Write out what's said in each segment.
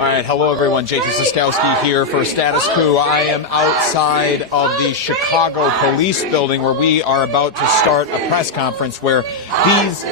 All right, hello everyone. Jason Siskowski here for Status Coup. I am outside of the Chicago Police Building where we are about to start a press conference where these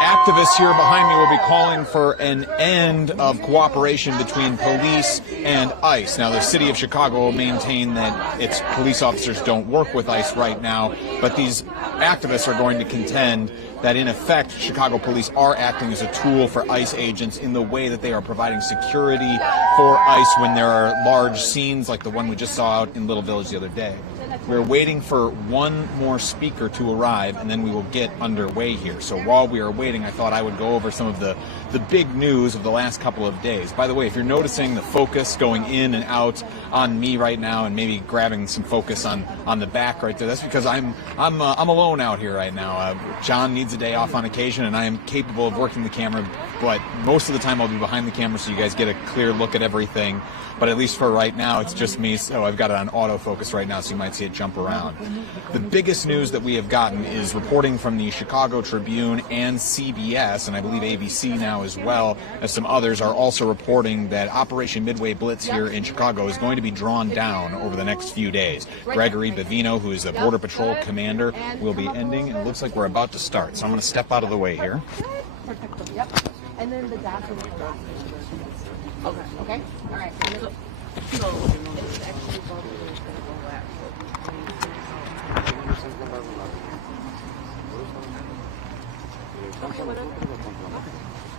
activists here behind me will be calling for an end of cooperation between police and ICE. Now, the city of Chicago will maintain that its police officers don't work with ICE right now, but these activists are going to contend that, in effect, Chicago police are acting as a tool for ICE agents in the way that they are providing security for ICE when there are large scenes like the one we just saw out in Little Village the other day. We're waiting for one more speaker to arrive, and then we will get underway here. So while we are waiting, I thought I would go over some of the big news of the last couple of days. By the way, if you're noticing the focus going in and out on me right now, and maybe grabbing some focus on the back right there, that's because I'm alone out here right now. John needs a day off on occasion, and I am capable of working the camera, but most of the time I'll be behind the camera so you guys get a clear look at everything. But at least for right now, it's just me, so I've got it on autofocus right now, so you might see it jump around. The biggest news that we have gotten is reporting from the Chicago Tribune and CBS, and I believe ABC now as well, as some others are also reporting that Operation Midway Blitz here in Chicago is going to be drawn down over the next few days. Gregory Bavino, who is the Border Patrol commander, will be ending, and it looks like we're about to start. So I'm going to step out of the way here. And then the dash. Okay. Okay. All right.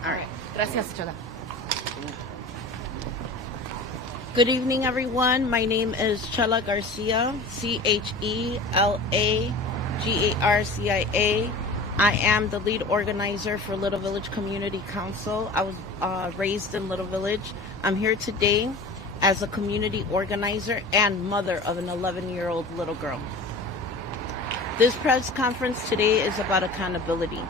All right. Gracias, Chela. Good evening, everyone. My name is Chela Garcia, CHELAGARCIA. I am the lead organizer for Little Village Community Council. I was raised in Little Village. I'm here today as a community organizer and mother of an 11-year-old little girl. This press conference today is about accountability.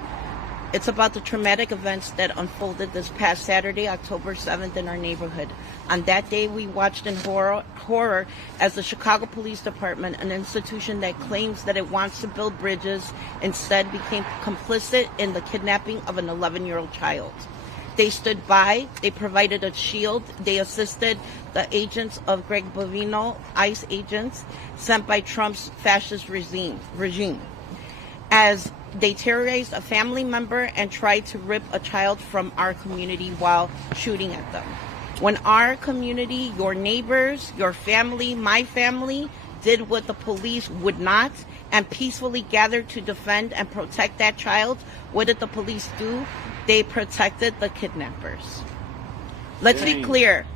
It's about the traumatic events that unfolded this past Saturday, October 7th, in our neighborhood. On that day, we watched in horror as the Chicago Police Department, an institution that claims that it wants to build bridges, instead became complicit in the kidnapping of an 11-year-old child. They stood by, they provided a shield, they assisted the agents of Greg Bavino, ICE agents, sent by Trump's fascist regime, as they terrorized a family member and tried to rip a child from our community while shooting at them. When our community, your neighbors, your family, my family, did what the police would not and peacefully gathered to defend and protect that child, what did the police do? They protected the kidnappers. Let's be clear.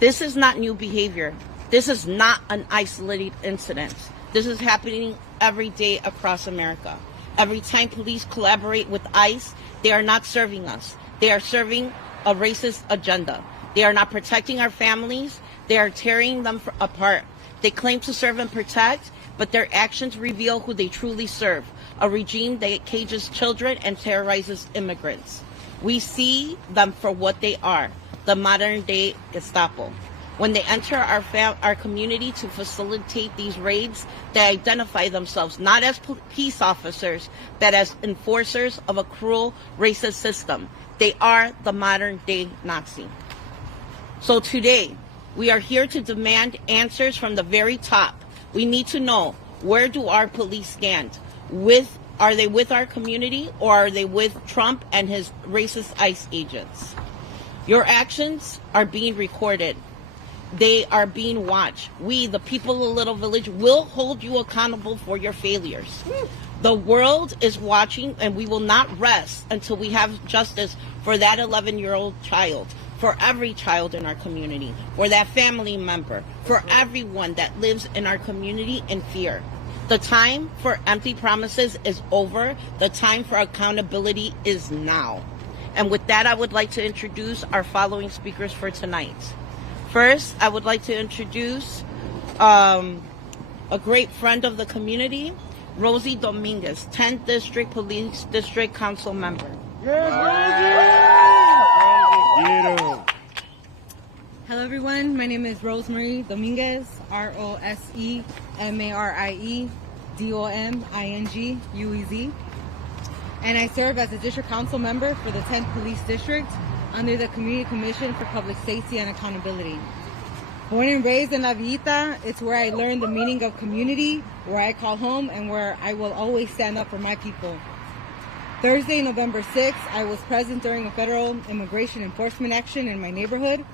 This is not new behavior. This is not an isolated incident. This is happening every day across America. Every time police collaborate with ICE, they are not serving us. They are serving a racist agenda. They are not protecting our families. They are tearing them apart. They claim to serve and protect, but their actions reveal who they truly serve, a regime that cages children and terrorizes immigrants. We see them for what they are, the modern-day Gestapo. When they enter our community to facilitate these raids, they identify themselves not as peace officers, but as enforcers of a cruel, racist system. They are the modern-day Nazi. So today, we are here to demand answers from the very top. We need to know, where do our police stand? Are they with our community, or are they with Trump and his racist ICE agents? Your actions are being recorded. They are being watched. We, the people of Little Village, will hold you accountable for your failures. The world is watching, and we will not rest until we have justice for that 11-year-old child, for every child in our community, for that family member, for everyone that lives in our community in fear. The time for empty promises is over. The time for accountability is now. And with that, I would like to introduce our following speakers for tonight. First, I would like to introduce a great friend of the community, Rosie Dominguez, 10th District Police District Council member. Hello everyone, my name is Rosemary Dominguez, ROSEMARIE DOMINGUEZ, and I serve as a District Council member for the 10th Police District. under the Community Commission for Public Safety and Accountability. Born and raised in La Villita, it's where I learned the meaning of community, where I call home, and where I will always stand up for my people. Thursday, November 6th, I was present during a federal immigration enforcement action in my neighborhood.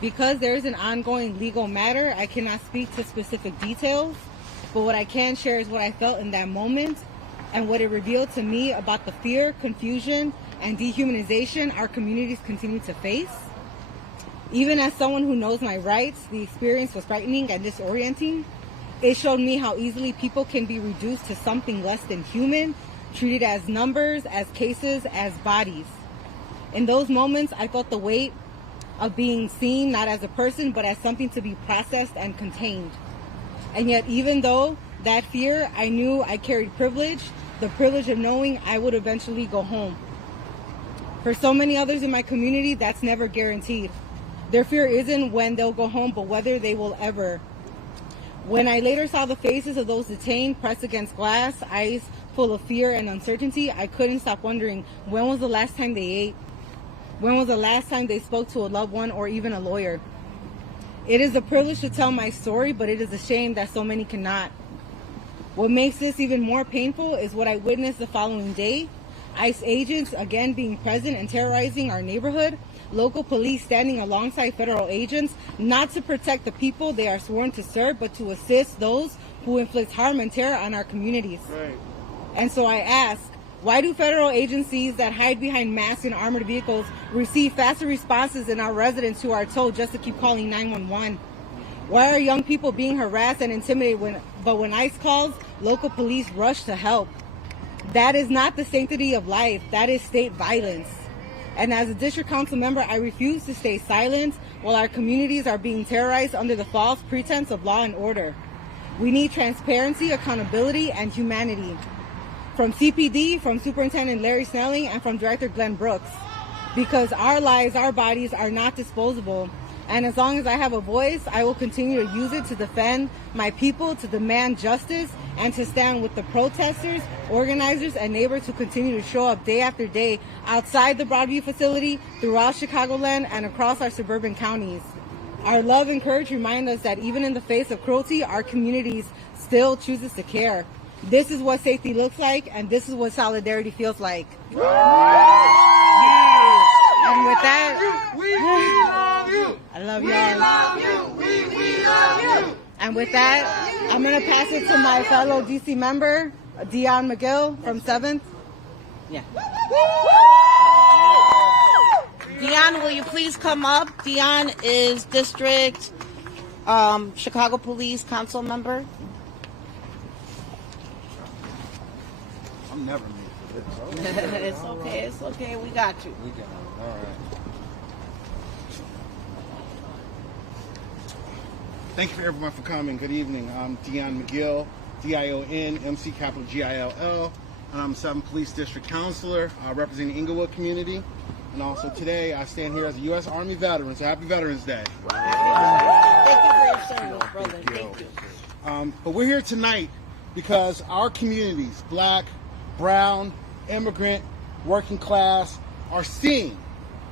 Because there is an ongoing legal matter, I cannot speak to specific details, but what I can share is what I felt in that moment and what it revealed to me about the fear, confusion, and dehumanization our communities continue to face. Even as someone who knows my rights, the experience was frightening and disorienting. It showed me how easily people can be reduced to something less than human, treated as numbers, as cases, as bodies. In those moments, I felt the weight of being seen not as a person, but as something to be processed and contained. And yet, even though that fear, I knew I carried privilege, the privilege of knowing I would eventually go home. For so many others in my community, that's never guaranteed. Their fear isn't when they'll go home, but whether they will ever. When I later saw the faces of those detained pressed against glass, eyes full of fear and uncertainty, I couldn't stop wondering, when was the last time they ate? When was the last time they spoke to a loved one or even a lawyer? It is a privilege to tell my story, but it is a shame that so many cannot. What makes this even more painful is what I witnessed the following day. ICE agents again being present and terrorizing our neighborhood. Local police standing alongside federal agents, not to protect the people they are sworn to serve, but to assist those who inflict harm and terror on our communities. Right. And so I ask, why do federal agencies that hide behind masks and armored vehicles receive faster responses than our residents who are told just to keep calling 911? Why are young people being harassed and intimidated but when ICE calls, local police rush to help? That is not the sanctity of life. That is state violence. And as a district council member, I refuse to stay silent while our communities are being terrorized under the false pretense of law and order. We need transparency, accountability, and humanity. From CPD, from Superintendent Larry Snelling, and from Director Glenn Brooks. Because our lives, our bodies are not disposable. And as long as I have a voice, I will continue to use it to defend my people, to demand justice, and to stand with the protesters, organizers, and neighbors who continue to show up day after day outside the Broadview facility, throughout Chicagoland, and across our suburban counties. Our love and courage remind us that even in the face of cruelty, our communities still chooses to care. This is what safety looks like, and this is what solidarity feels like. And with that, we love you. I love We y'all. love you. We love you. And with that, I'm going to pass it to my fellow DC member, Dion McGill from 7th. Yeah. Dion, will you please come up? Dion is District Chicago Police Council member. I'm never made for this. It's okay, it's okay. We got you. We got it. All right. Thank you for everyone for coming. Good evening. I'm Dion McGill, D-I-O-N, MC capital G-I-L-L. I'm 7th Police District Counselor representing the Inglewood community. And also today I stand here as a U.S. Army veteran, so happy Veterans Day. Thank you for your service, brother. Thank you. But we're here tonight because our communities, black, brown, immigrant, working class, are seeing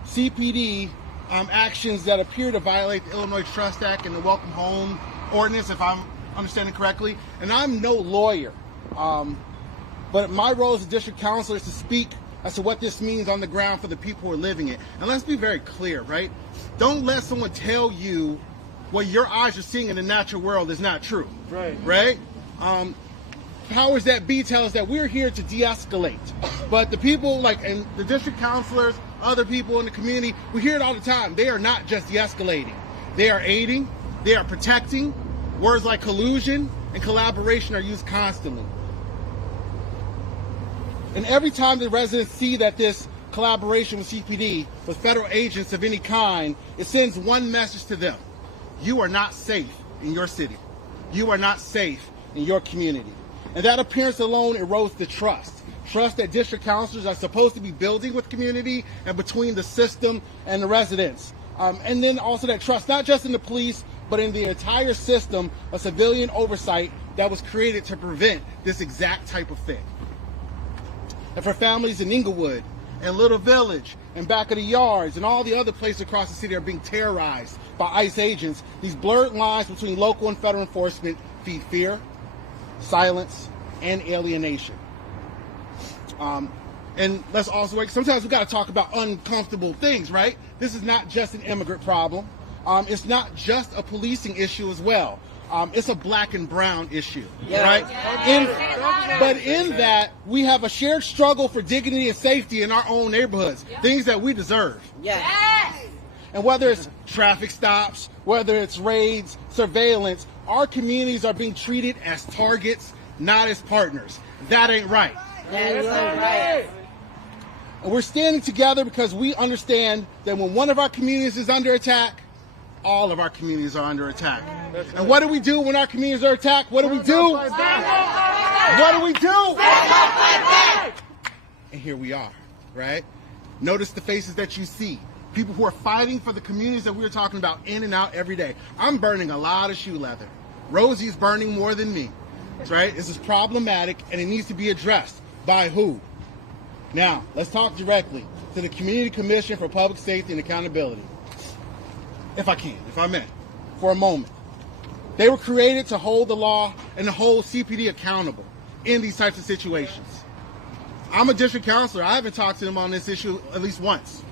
CPD actions that appear to violate the Illinois Trust Act and the Welcome Home Ordinance, if I'm understanding correctly. And I'm no lawyer, but my role as a district counselor is to speak as to what this means on the ground for the people who are living it. And let's be very clear, right? Don't let someone tell you what your eyes are seeing in the natural world is not true. Right? Powers that be tell us that we're here to de-escalate. But the people, like, and the district counselors, other people in the community, we hear it all the time. They are not just de-escalating. They are aiding, they are protecting. Words like collusion and collaboration are used constantly. And every time the residents see that this collaboration with CPD, with federal agents of any kind, it sends one message to them. You are not safe in your city. You are not safe in your community. And that appearance alone erodes the trust. Trust that district counselors are supposed to be building with community and between the system and the residents. And then also that trust, not just in the police, but in the entire system of civilian oversight that was created to prevent this exact type of thing. And for families in Inglewood, and Little Village and back of the yards and all the other places across the city are being terrorized by ICE agents, these blurred lines between local and federal enforcement feed fear, silence, and alienation. And let's also, sometimes we got to talk about uncomfortable things, right? This is not just an immigrant problem. It's not just a policing issue as well. It's a black and brown issue, right? But in that, we have a shared struggle for dignity and safety in our own neighborhoods, things that we deserve. And whether it's traffic stops, whether it's raids, surveillance, our communities are being treated as targets, not as partners. That ain't right. And we're standing together because we understand that when one of our communities is under attack, all of our communities are under attack. And what do we do when our communities are attacked? What do we do? What do we do? And here we are, right? Notice the faces that you see. People who are fighting for the communities that we're talking about in and out every day. I'm burning a lot of shoe leather. Rosie's burning more than me, right? This is problematic and it needs to be addressed. By who? Now, let's talk directly to the Community Commission for Public Safety and Accountability. If I may, for a moment. They were created to hold the law and to hold CPD accountable in these types of situations. I'm a district counselor. I haven't talked to them on this issue at least once.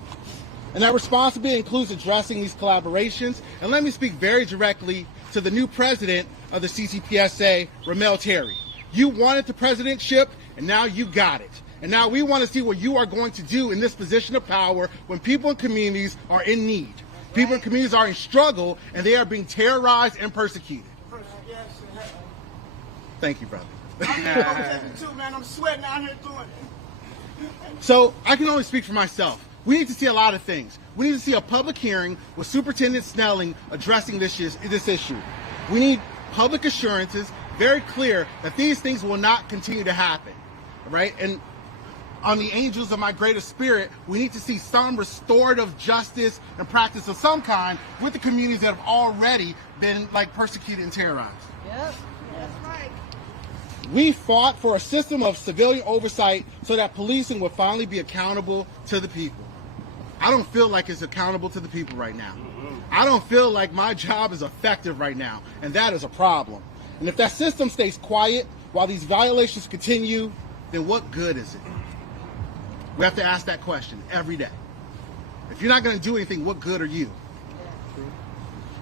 And that responsibility includes addressing these collaborations. And let me speak very directly to the new president of the CCPSA, Ramel Terry. You wanted the presidentship, and now you got it. And now we want to see what you are going to do in this position of power when people in communities are in need. People in communities are in struggle, and they are being terrorized and persecuted. Thank you, brother. I'm sweating out here doing it. So I can only speak for myself. We need to see a lot of things. We need to see a public hearing with Superintendent Snelling addressing this issue. We need public assurances, very clear that these things will not continue to happen, right? And on the angels of my greater spirit, we need to see some restorative justice and practice of some kind with the communities that have already been persecuted and terrorized. Yep. That's right. We fought for a system of civilian oversight so that policing would finally be accountable to the people. I don't feel like it's accountable to the people right now. I don't feel like my job is effective right now, and that is a problem. And if that system stays quiet while these violations continue, then what good is it? We have to ask that question every day. If you're not going to do anything, what good are you?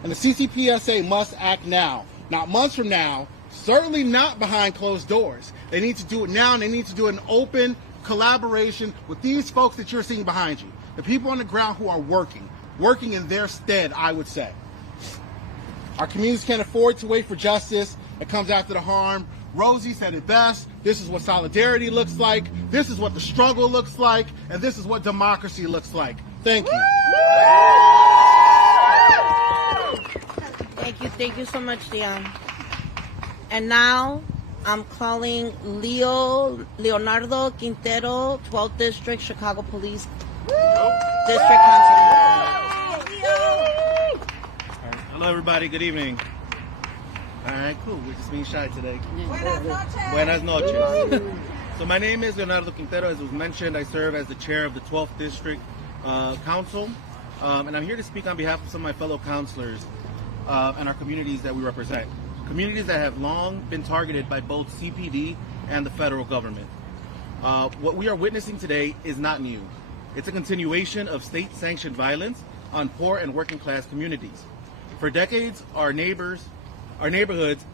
And the CCPSA must act now, not months from now, certainly not behind closed doors. They need to do it now, and they need to do it in open collaboration with these folks that you're seeing behind you. The people on the ground who are working in their stead, I would say. Our communities can't afford to wait for justice that comes after the harm. Rosie said it best. This is what solidarity looks like. This is what the struggle looks like. And this is what democracy looks like. Thank you. Thank you so much, Dion. And now I'm calling Leonardo Quintero, 12th District, Chicago Police District Council. Hello, everybody. Good evening. All right, cool. We're just being shy today. Buenas noches. So my name is Leonardo Quintero. As was mentioned, I serve as the chair of the 12th District Council. And I'm here to speak on behalf of some of my fellow councilors and our communities that we represent. Communities that have long been targeted by both CPD and the federal government. What we are witnessing today is not new. It's a continuation of state-sanctioned violence on poor and working-class communities. For decades, our neighborhoods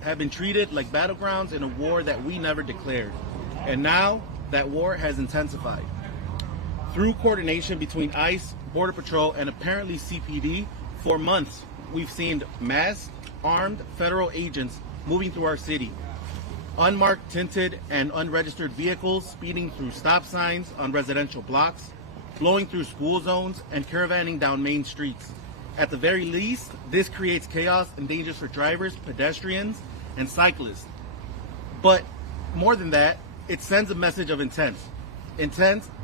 have been treated like battlegrounds in a war that we never declared. And now that war has intensified. Through coordination between ICE, Border Patrol, and apparently CPD, for months, we've seen masked, armed federal agents moving through our city. Unmarked, tinted, and unregistered vehicles speeding through stop signs on residential blocks, blowing through school zones, and caravanning down main streets. At the very least, this creates chaos and dangers for drivers, pedestrians, and cyclists. But more than that, it sends a message of intent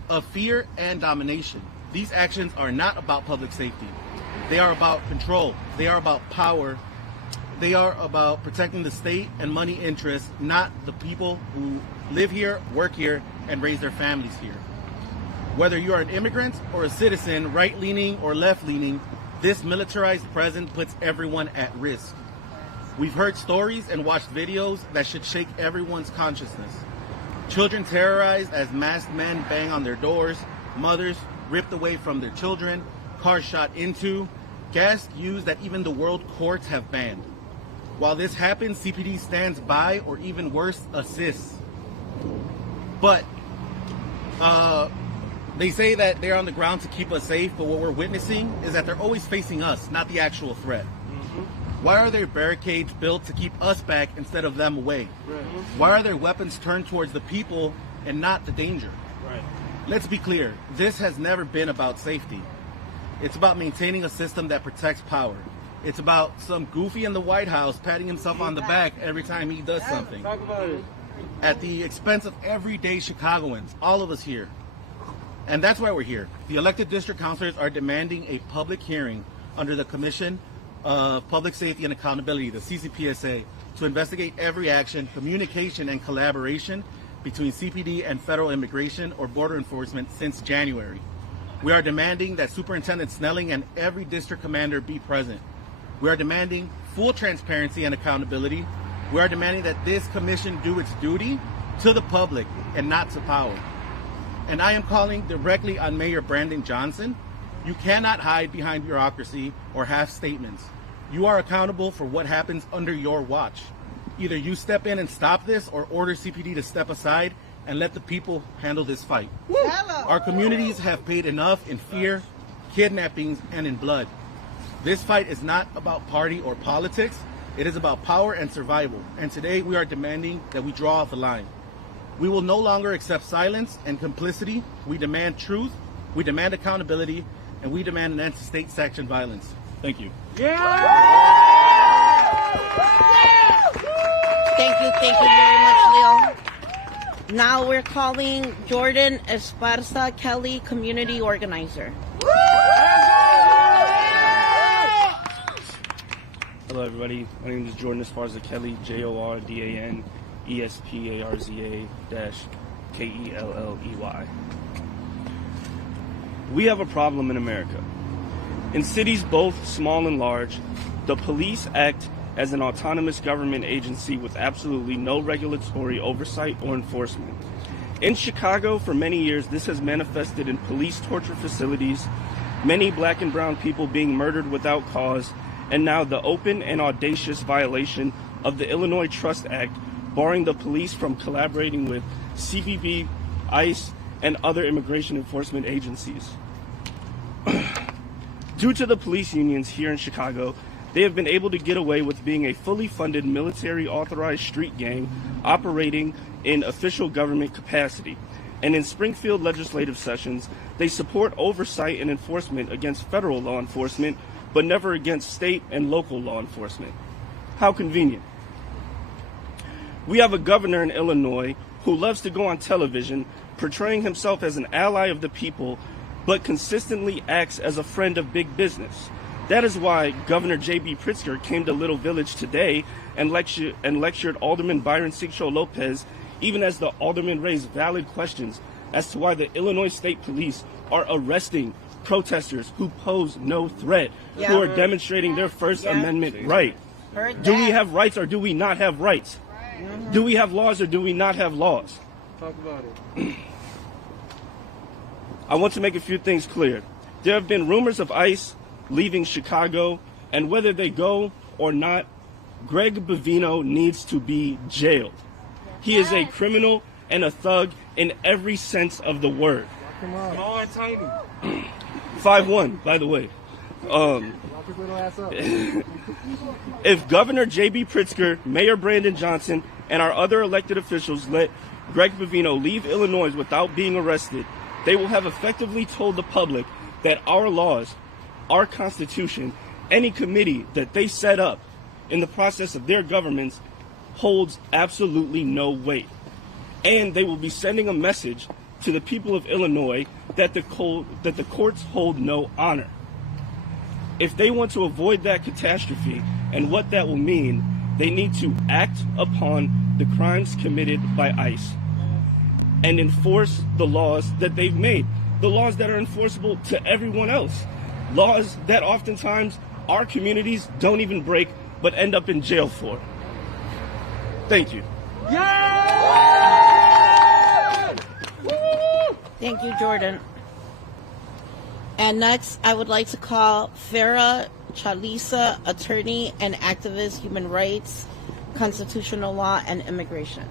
of fear and domination. These actions are not about public safety. They are about control. They are about power. They are about protecting the state and money interests, not the people who live here, work here, and raise their families here. Whether you are an immigrant or a citizen, right-leaning or left-leaning, this militarized presence puts everyone at risk. We've heard stories and watched videos that should shake everyone's consciousness. Children terrorized as masked men bang on their doors, mothers ripped away from their children, cars shot into, gas used that even the world courts have banned. While this happens, CPD stands by, or even worse, assists. But they say that they're on the ground to keep us safe, but what we're witnessing is that they're always facing us, not the actual threat. Why are there barricades built to keep us back instead of them away? Why are there weapons turned towards the people and not the danger? Let's be clear, this has never been about safety. It's about maintaining a system that protects power. It's about some goofy in the White House patting himself on the back every time he does something. Talk about it. At the expense of everyday Chicagoans, all of us here. And that's why we're here. The elected district councilors are demanding a public hearing under the Commission of Public Safety and Accountability, the CCPSA, to investigate every action, communication, and collaboration between CPD and federal immigration or border enforcement since January. We are demanding that Superintendent Snelling and every district commander be present. We are demanding full transparency and accountability. We are demanding that this commission do its duty to the public and not to power. And I am calling directly on Mayor Brandon Johnson. You cannot hide behind bureaucracy or half statements. You are accountable for what happens under your watch. Either you step in and stop this, or order CPD to step aside and let the people handle this fight. Our communities have paid enough in fear, kidnappings, and in blood. This fight is not about party or politics. It is about power and survival. And today we are demanding that we draw the line. We will no longer accept silence and complicity. We demand truth, we demand accountability, and we demand an end to state sanctioned violence. Thank you. Thank you very much, Leo. Now we're calling Jordan Esparza Kelly, community organizer. Hello everybody, my name is Jordan Esparza Kelly, JORDAN ESPARZA-KELLEY. We have a problem in America. In cities both small and large, the police act as an autonomous government agency with absolutely no regulatory oversight or enforcement. In Chicago, for many years, this has manifested in police torture facilities, many black and brown people being murdered without cause, and now the open and audacious violation of the Illinois Trust Act, barring the police from collaborating with CBP, ICE, and other immigration enforcement agencies. Due to the police unions here in Chicago, they have been able to get away with being a fully funded military authorized street gang operating in official government capacity. And in Springfield legislative sessions, they support oversight and enforcement against federal law enforcement, but never against state and local law enforcement. How convenient. We have a governor in Illinois who loves to go on television portraying himself as an ally of the people, but consistently acts as a friend of big business. That is why Governor J.B. Pritzker came to Little Village today and lectured Alderman Byron Sigcho Lopez, even as the alderman raised valid questions as to why the Illinois State Police are arresting protesters who pose no threat, who are demonstrating their First Amendment right. Do we have rights or do we not have rights? Do we have laws or do we not have laws? Talk about it. I want to make a few things clear. There have been rumors of ICE leaving Chicago, and whether they go or not, Greg Bavino needs to be jailed. He is a criminal and a thug in every sense of the word. Come on, Tiny. 5'1", by the way. If Governor J.B. Pritzker, Mayor Brandon Johnson, and our other elected officials let Greg Bavino leave Illinois without being arrested, they will have effectively told the public that our laws, our Constitution, any committee that they set up in the process of their governments holds absolutely no weight. And they will be sending a message to the people of Illinois that the courts hold no honor. If they want to avoid that catastrophe and what that will mean, they need to act upon the crimes committed by ICE and enforce the laws that they've made. the laws that are enforceable to everyone else. Laws that oftentimes our communities don't even break, but end up in jail for. Thank you. Thank you, Jordan. And next, I would like to call Farah Chalisa, attorney and activist, human rights, constitutional law, and immigration.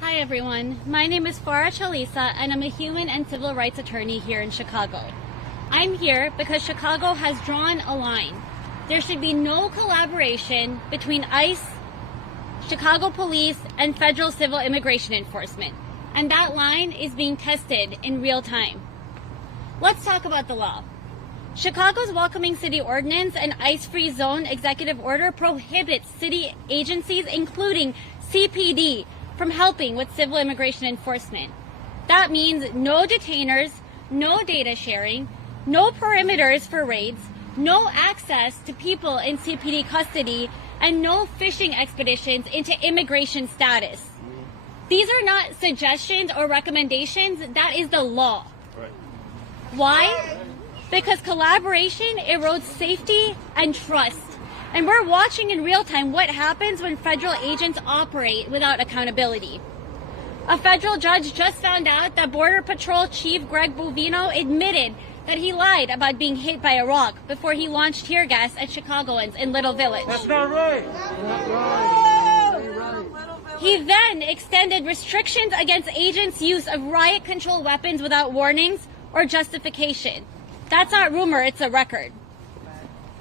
Hi everyone, my name is Farah Chalisa and I'm a human and civil rights attorney here in Chicago. I'm here because Chicago has drawn a line. There should be no collaboration between ICE, Chicago Police, and federal civil immigration enforcement. And that line is being tested in real time. Let's talk about the law. Chicago's Welcoming City Ordinance and ICE-free zone executive order prohibits city agencies, including CPD, from helping with civil immigration enforcement. That means no detainers, no data sharing, no perimeters for raids, no access to people in CPD custody, and no fishing expeditions into immigration status. These are not suggestions or recommendations, that is the law. Right. Why? Because collaboration erodes safety and trust. And we're watching in real time what happens when federal agents operate without accountability. A federal judge just found out that Border Patrol Chief Greg Bovino admitted that he lied about being hit by a rock before he launched tear gas at Chicagoans in Little Village. That's not right. He then extended restrictions against agents' use of riot control weapons without warnings or justification. That's not rumor, it's a record.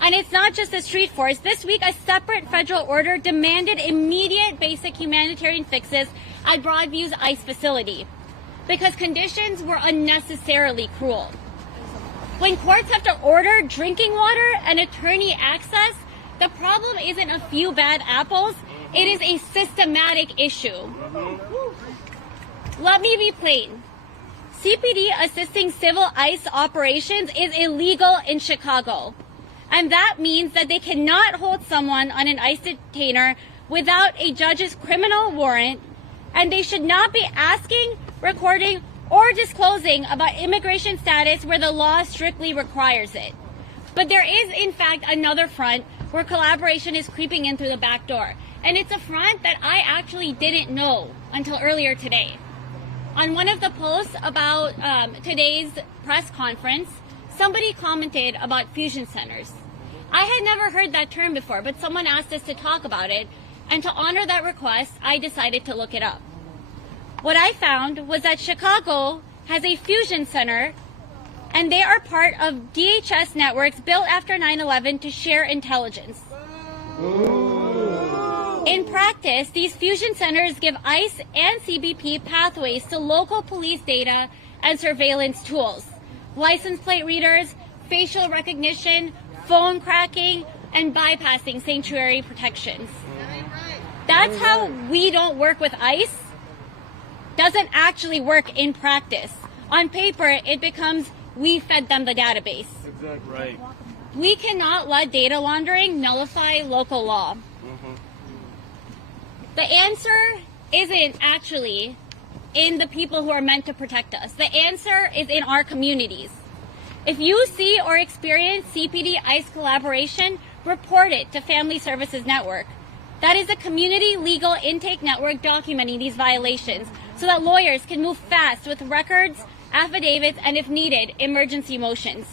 And it's not just the street force. This week, a separate federal order demanded immediate basic humanitarian fixes at Broadview's ICE facility because conditions were unnecessarily cruel. When courts have to order drinking water and attorney access, the problem isn't a few bad apples, it is a systematic issue. Let me be plain. CPD assisting civil ICE operations is illegal in Chicago. And that means that they cannot hold someone on an ICE detainer without a judge's criminal warrant, and they should not be asking, recording, or disclosing about immigration status where the law strictly requires it. But there is, in fact, another front where collaboration is creeping in through the back door. And it's a front that I actually didn't know until earlier today. On one of the posts about today's press conference, somebody commented about fusion centers. I had never heard that term before, but someone asked us to talk about it, and to honor that request, I decided to look it up. What I found was that Chicago has a fusion center, and they are part of DHS networks built after 9/11 to share intelligence. In practice, these fusion centers give ICE and CBP pathways to local police data and surveillance tools, license plate readers, facial recognition, phone cracking, and bypassing sanctuary protections. That's how we don't work with ICE. Doesn't actually work in practice. On paper, it becomes we fed them the database. Exactly right. We cannot let data laundering nullify local law. The answer isn't actually in the people who are meant to protect us. The answer is in our communities. If you see or experience CPD ICE collaboration, report it to Family Services Network. That is a community legal intake network documenting these violations so that lawyers can move fast with records, affidavits, and if needed, emergency motions.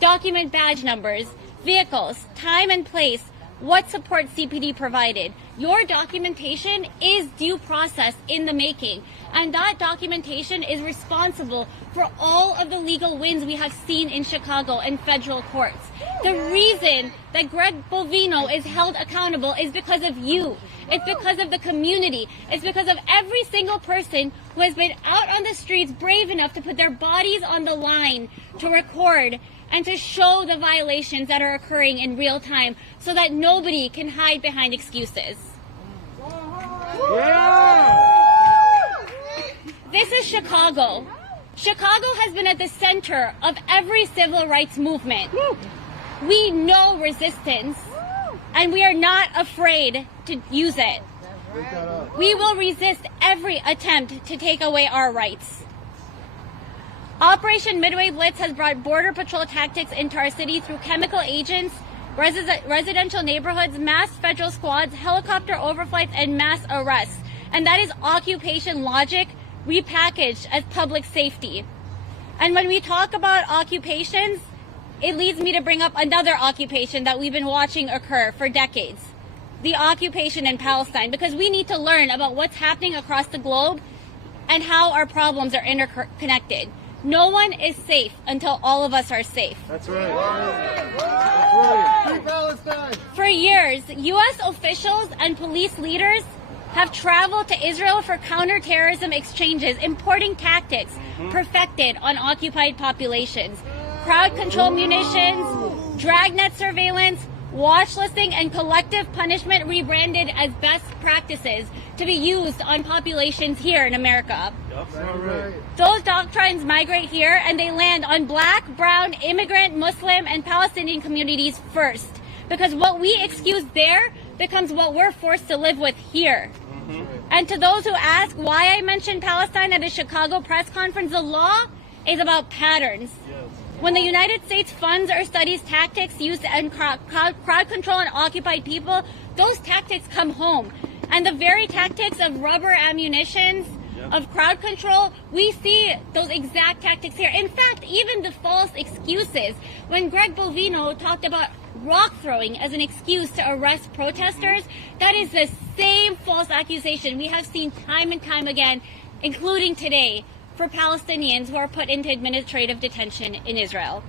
Document badge numbers, vehicles, time and place, what support CPD provided. Your documentation is due process in the making, and that documentation is responsible for all of the legal wins we have seen in Chicago and federal courts. The reason that Greg Bovino is held accountable is because of you. It's because of the community. It's because of every single person who has been out on the streets brave enough to put their bodies on the line to record and to show the violations that are occurring in real time so that nobody can hide behind excuses. This is Chicago. Chicago has been at the center of every civil rights movement. We know resistance, and we are not afraid to use it. We will resist every attempt to take away our rights. Operation Midway Blitz has brought Border Patrol tactics into our city through chemical agents, residential neighborhoods, mass federal squads, helicopter overflights, and mass arrests. And that is occupation logic repackaged as public safety. And when we talk about occupations, it leads me to bring up another occupation that we've been watching occur for decades. The occupation in Palestine, because we need to learn about what's happening across the globe and how our problems are interconnected. No one is safe until all of us are safe. That's right. That's right. Free Palestine. For years, U.S. officials and police leaders have traveled to Israel for counterterrorism exchanges, importing tactics perfected on occupied populations. Crowd control munitions, dragnet surveillance, watch listing, and collective punishment rebranded as best practices to be used on populations here in America. Right. Those doctrines migrate here and they land on black, brown, immigrant, Muslim, and Palestinian communities first. Because what we excuse there becomes what we're forced to live with here. And to those who ask why I mentioned Palestine at a Chicago press conference, the law is about patterns. When the United States funds or studies tactics used to end crowd control on occupied people, those tactics come home. And the very tactics of rubber ammunitions, of crowd control, we see those exact tactics here. In fact, even the false excuses. When Greg Bovino talked about rock throwing as an excuse to arrest protesters, that is the same false accusation we have seen time and time again, including today, for Palestinians who are put into administrative detention in Israel.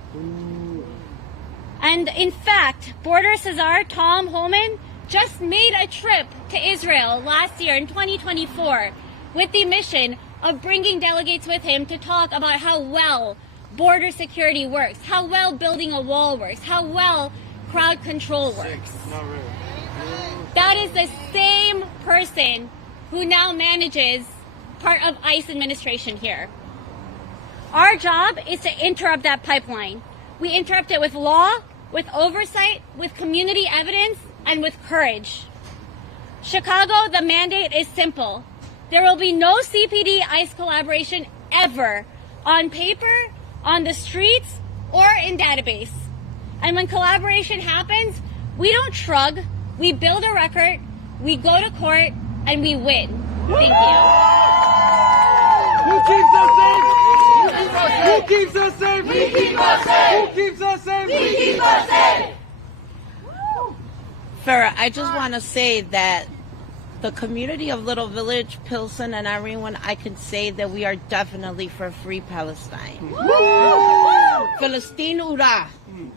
And in fact, Border Cesar Tom Holman just made a trip to Israel last year in 2024 with the mission of bringing delegates with him to talk about how well border security works, how well building a wall works, how well crowd control works. That is the same person who now manages part of ICE administration here. Our job is to interrupt that pipeline. We interrupt it with law, with oversight, with community evidence, and with courage. Chicago, the mandate is simple. There will be no CPD-ICE collaboration ever, on paper, on the streets, or in database. And when collaboration happens, we don't shrug, we build a record, we go to court, and we win. Thank you. Who keeps us safe? Who keeps us safe? We keep us safe. Who keeps us safe? We keep us safe. Farrah, I just want to say that the community of Little Village, Pilsen, and everyone, I can say that we are definitely for free Palestine. Palestine Ura.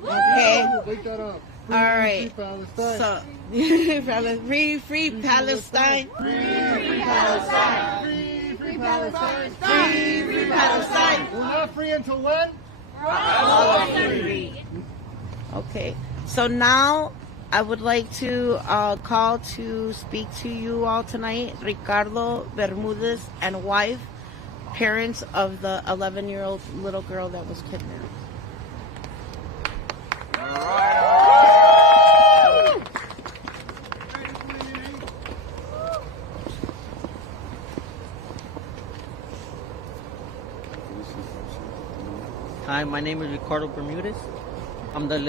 Okay? Wake that up. All right. Free Palestine. So, free Palestine. Free Palestine. Free Palestine. Free Palestine. We're not free until when? Okay. So now I would like to call to speak to you all tonight, Ricardo Bermudez and wife, parents of the 11-year-old little girl that was kidnapped. Hi, my name is Ricardo Bermudez. I'm the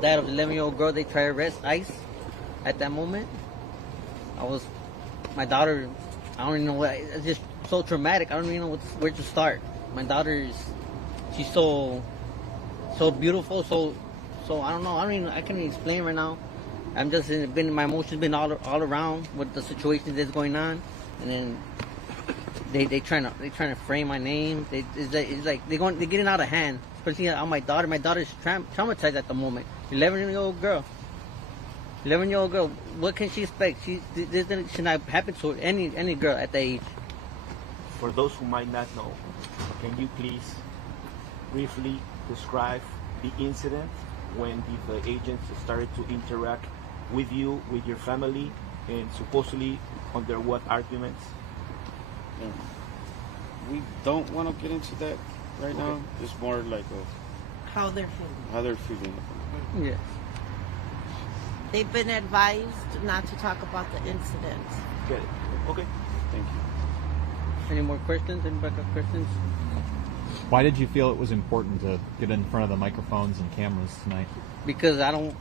dad of the 11-year-old girl they tried to arrest ICE. At that moment, my daughter, I don't even know what, it's just so traumatic. I don't even know where to start. My daughter she's so beautiful, so I don't know. I can't even explain right now. My emotions been all around with the situation that's going on, and then they trying to frame my name. It's like they're getting out of hand. Especially on my daughter. My daughter's traumatized at the moment. 11-year-old girl. What can she expect? This should not happen to any girl at that age. For those who might not know, can you please briefly describe the incident when the agents started to interact with you, with your family, and supposedly under what arguments? We don't want to get into that right now. It's more like how they're feeling. feeling. Yeah. They've been advised not to talk about the incident. Good. Okay. Thank you. Any more questions? Anybody got questions? Why did you feel it was important to get in front of the microphones and cameras tonight? Because I don't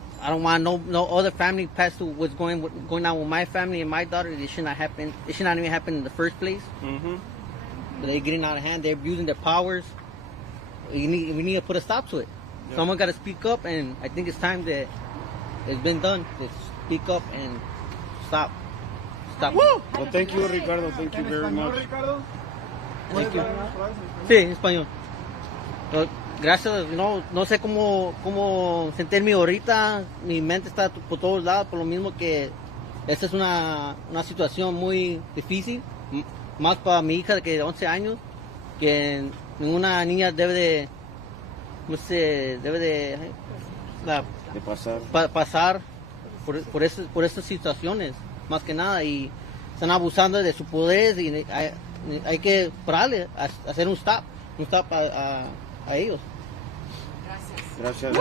want no other family pass through what's going on with my family and my daughter. It should not happen. It should not even happen in the first place. Mm-hmm. They're getting out of hand. They're abusing their powers. We need to put a stop to it. Yeah. Someone got to speak up, and I think it's time that it's been done. To speak up and stop. Stop. Well, thank you, Ricardo. Thank you very much. Thank you. Sí, en español. Gracias, no sé cómo sentirme ahorita, mi mente está por todos lados, por lo mismo que esta es una situación muy difícil, más para mi hija de 11 años, que ninguna niña debe de pasar por estas situaciones, más que nada, y están abusando de su poder y hay que pararle, hacer un stop a ellos. Gracias.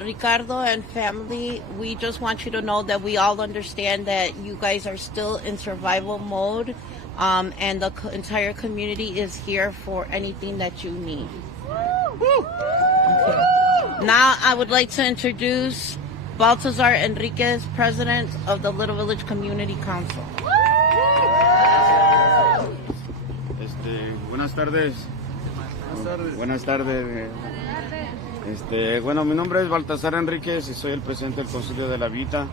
Ricardo and family, we just want you to know that we all understand that you guys are still in survival mode, and the entire community is here for anything that you need. Okay. Now I would like to introduce Baltazar Enriquez, President of the Little Village Community Council. Buenas tardes. Buenas tardes. Bueno, mi nombre es Baltasar Enríquez y soy el presidente del Concilio de la Vita.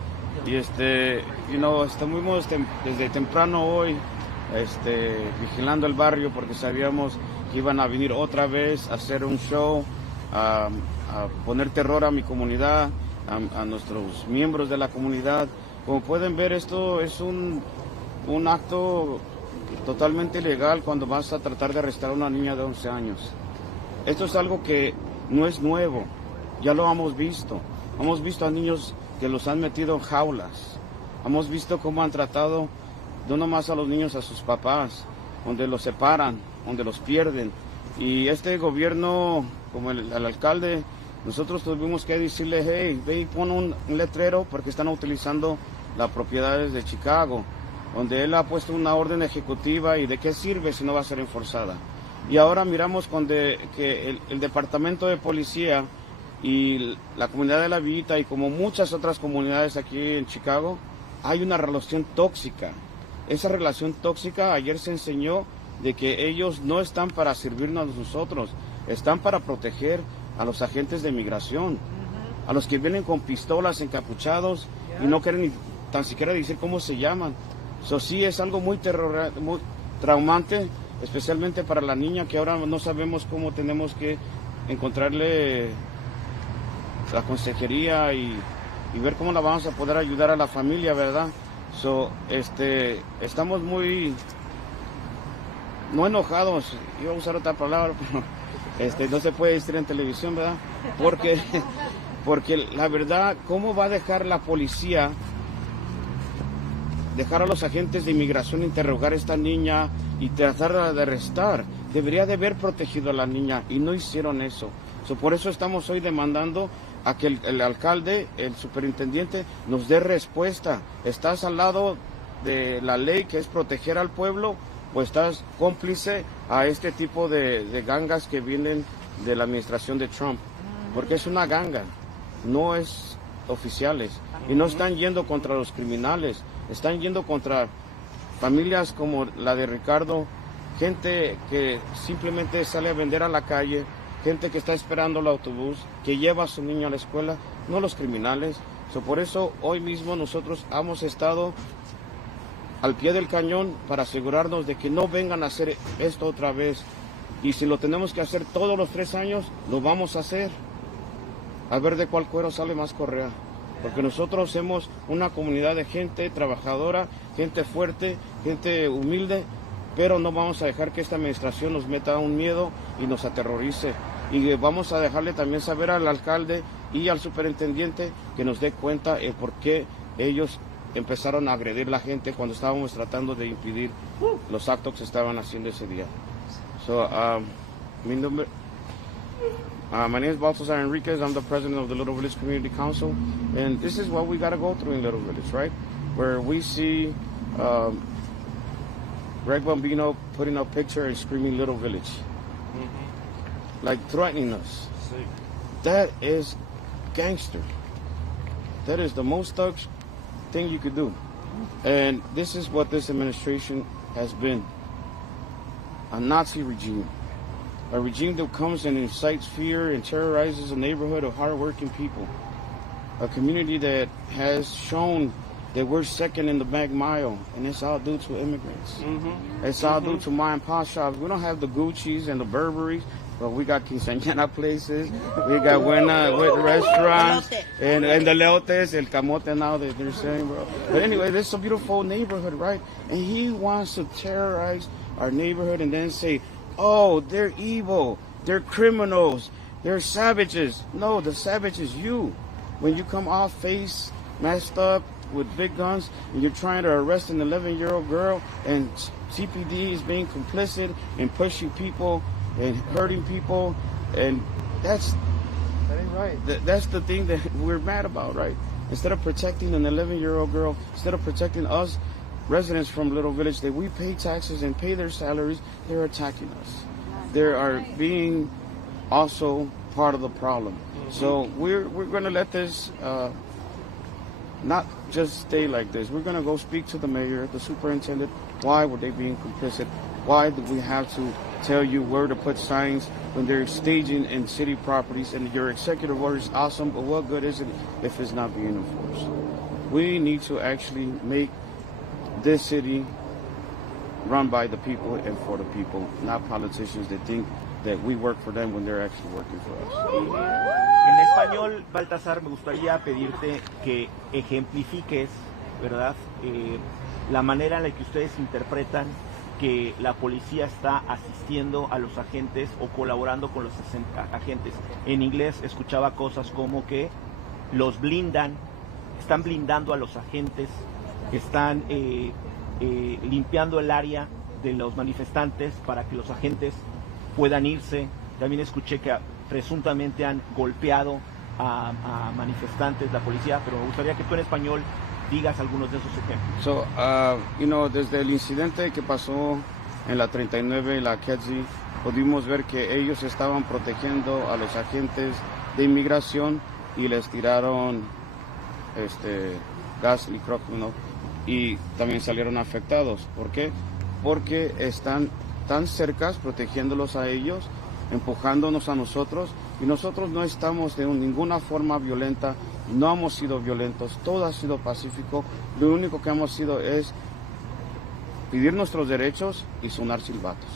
Y estuvimos desde temprano hoy vigilando el barrio porque sabíamos que iban a venir otra vez a hacer un show, a poner terror a mi comunidad, a nuestros miembros de la comunidad. Como pueden ver, esto es un acto totalmente ilegal cuando vas a tratar de arrestar a una niña de 11 años. Esto es algo que no es nuevo, ya lo hemos visto. Hemos visto a niños que los han metido en jaulas. Hemos visto cómo han tratado no nomás a los niños, a sus papás, donde los separan, donde los pierden. Y este gobierno, como el alcalde, nosotros tuvimos que decirle, hey, ve y pon un letrero porque están utilizando las propiedades de Chicago, donde él ha puesto una orden ejecutiva y de qué sirve si no va a ser enforzada. Y ahora miramos que el departamento de policía y la comunidad de la Vita y como muchas otras comunidades aquí en Chicago, hay una relación tóxica. Esa relación tóxica ayer se enseñó de que ellos no están para servirnos a nosotros, están para proteger a los agentes de migración, a los que vienen con pistolas encapuchados y no quieren ni tan siquiera decir cómo se llaman. Eso sí es algo muy traumante, especialmente para la niña, que ahora no sabemos cómo tenemos que encontrarle la consejería y ver cómo la vamos a poder ayudar a la familia, ¿verdad? Estamos muy, no enojados, iba a usar otra palabra, pero no se puede decir en televisión, ¿verdad? Porque la verdad, ¿cómo va a dejar la policía, dejar a los agentes de inmigración interrogar a esta niña y tratarla de arrestar? Debería de haber protegido a la niña y no hicieron eso. Por eso estamos hoy demandando a que el alcalde, el superintendente, nos dé respuesta. ¿Estás al lado de la ley, que es proteger al pueblo, o estás cómplice a este tipo de gangas que vienen de la administración de Trump? Porque es una ganga, no es oficiales. Y no están yendo contra los criminales, están yendo contra familias como la de Ricardo, gente que simplemente sale a vender a la calle, gente que está esperando el autobús, que lleva a su niño a la escuela, no los criminales. Por eso hoy mismo nosotros hemos estado al pie del cañón para asegurarnos de que no vengan a hacer esto otra vez. Y si lo tenemos que hacer todos los 3 años, lo vamos a hacer. A ver de cuál cuero sale más correa. Porque nosotros somos una comunidad de gente trabajadora, gente fuerte, gente humilde, pero no vamos a dejar que esta administración nos meta un miedo y nos aterrorice. Y vamos a dejarle también saber al alcalde y al superintendente que nos dé cuenta de por qué ellos empezaron a agredir a la gente cuando estábamos tratando de impedir los actos que se estaban haciendo ese día. So, my name is Baltasar Enriquez. I'm the president of the Little Village Community Council, and this is what we got to go through in Little Village, right? Where we see Greg Bambino putting a picture and screaming Little Village, like threatening us. That is gangster. That is the most thug thing you could do. And this is what this administration has been. A Nazi regime. A regime that comes and incites fear and terrorizes a neighborhood of hardworking people. A community that has shown that we're second in the back mile, and it's all due to immigrants. It's all due to mom and pop shops. We don't have the Gucci's and the Burberry's, but we got quinceañera places, we got buena restaurants, and the leotes, el camote now that they're saying, bro. But anyway, this is a beautiful neighborhood, right? And he wants to terrorize our neighborhood and then say, oh, they're evil, they're criminals, they're savages. No, the savage is you. When you come off face, messed up, with big guns, and you're trying to arrest an 11-year-old girl, and CPD is being complicit in pushing people and hurting people, and that ain't right. That's the thing that we're mad about, right? Instead of protecting an 11-year-old girl, instead of protecting us residents from Little Village that we pay taxes and pay their salaries, they're attacking us. They are being also part of the problem. So we're going to let this not just stay like this. We're going to go speak to the mayor, the superintendent. Why were they being complicit? Why did we have to tell you where to put signs when they're staging in city properties? And your executive order is awesome, but what good is it if it's not being enforced? We need to actually make this city run by the people and for the people, not politicians that think that we work for them when they're actually working for us. En español, Baltasar, me gustaría pedirte que ejemplifiques, ¿verdad?, la manera en la que ustedes interpretan que la policía está asistiendo a los agentes o colaborando con los agentes. En inglés escuchaba cosas como que los blindan, están blindando a los agentes, están limpiando el área de los manifestantes para que los agentes puedan irse. También escuché que presuntamente han golpeado a manifestantes, la policía, pero me gustaría que tú en español digas algunos de esos ejemplos. So, desde el incidente que pasó en la 39 y la Kedzie, pudimos ver que ellos estaban protegiendo a los agentes de inmigración y les tiraron gas licrógeno y también salieron afectados. ¿Por qué? Porque están tan cerca protegiéndolos a ellos, empujándonos a nosotros, y nosotros no estamos de ninguna forma violenta, no hemos sido violentos, todo ha sido pacífico. Lo único que hemos sido es pedir nuestros derechos y sonar silbatos.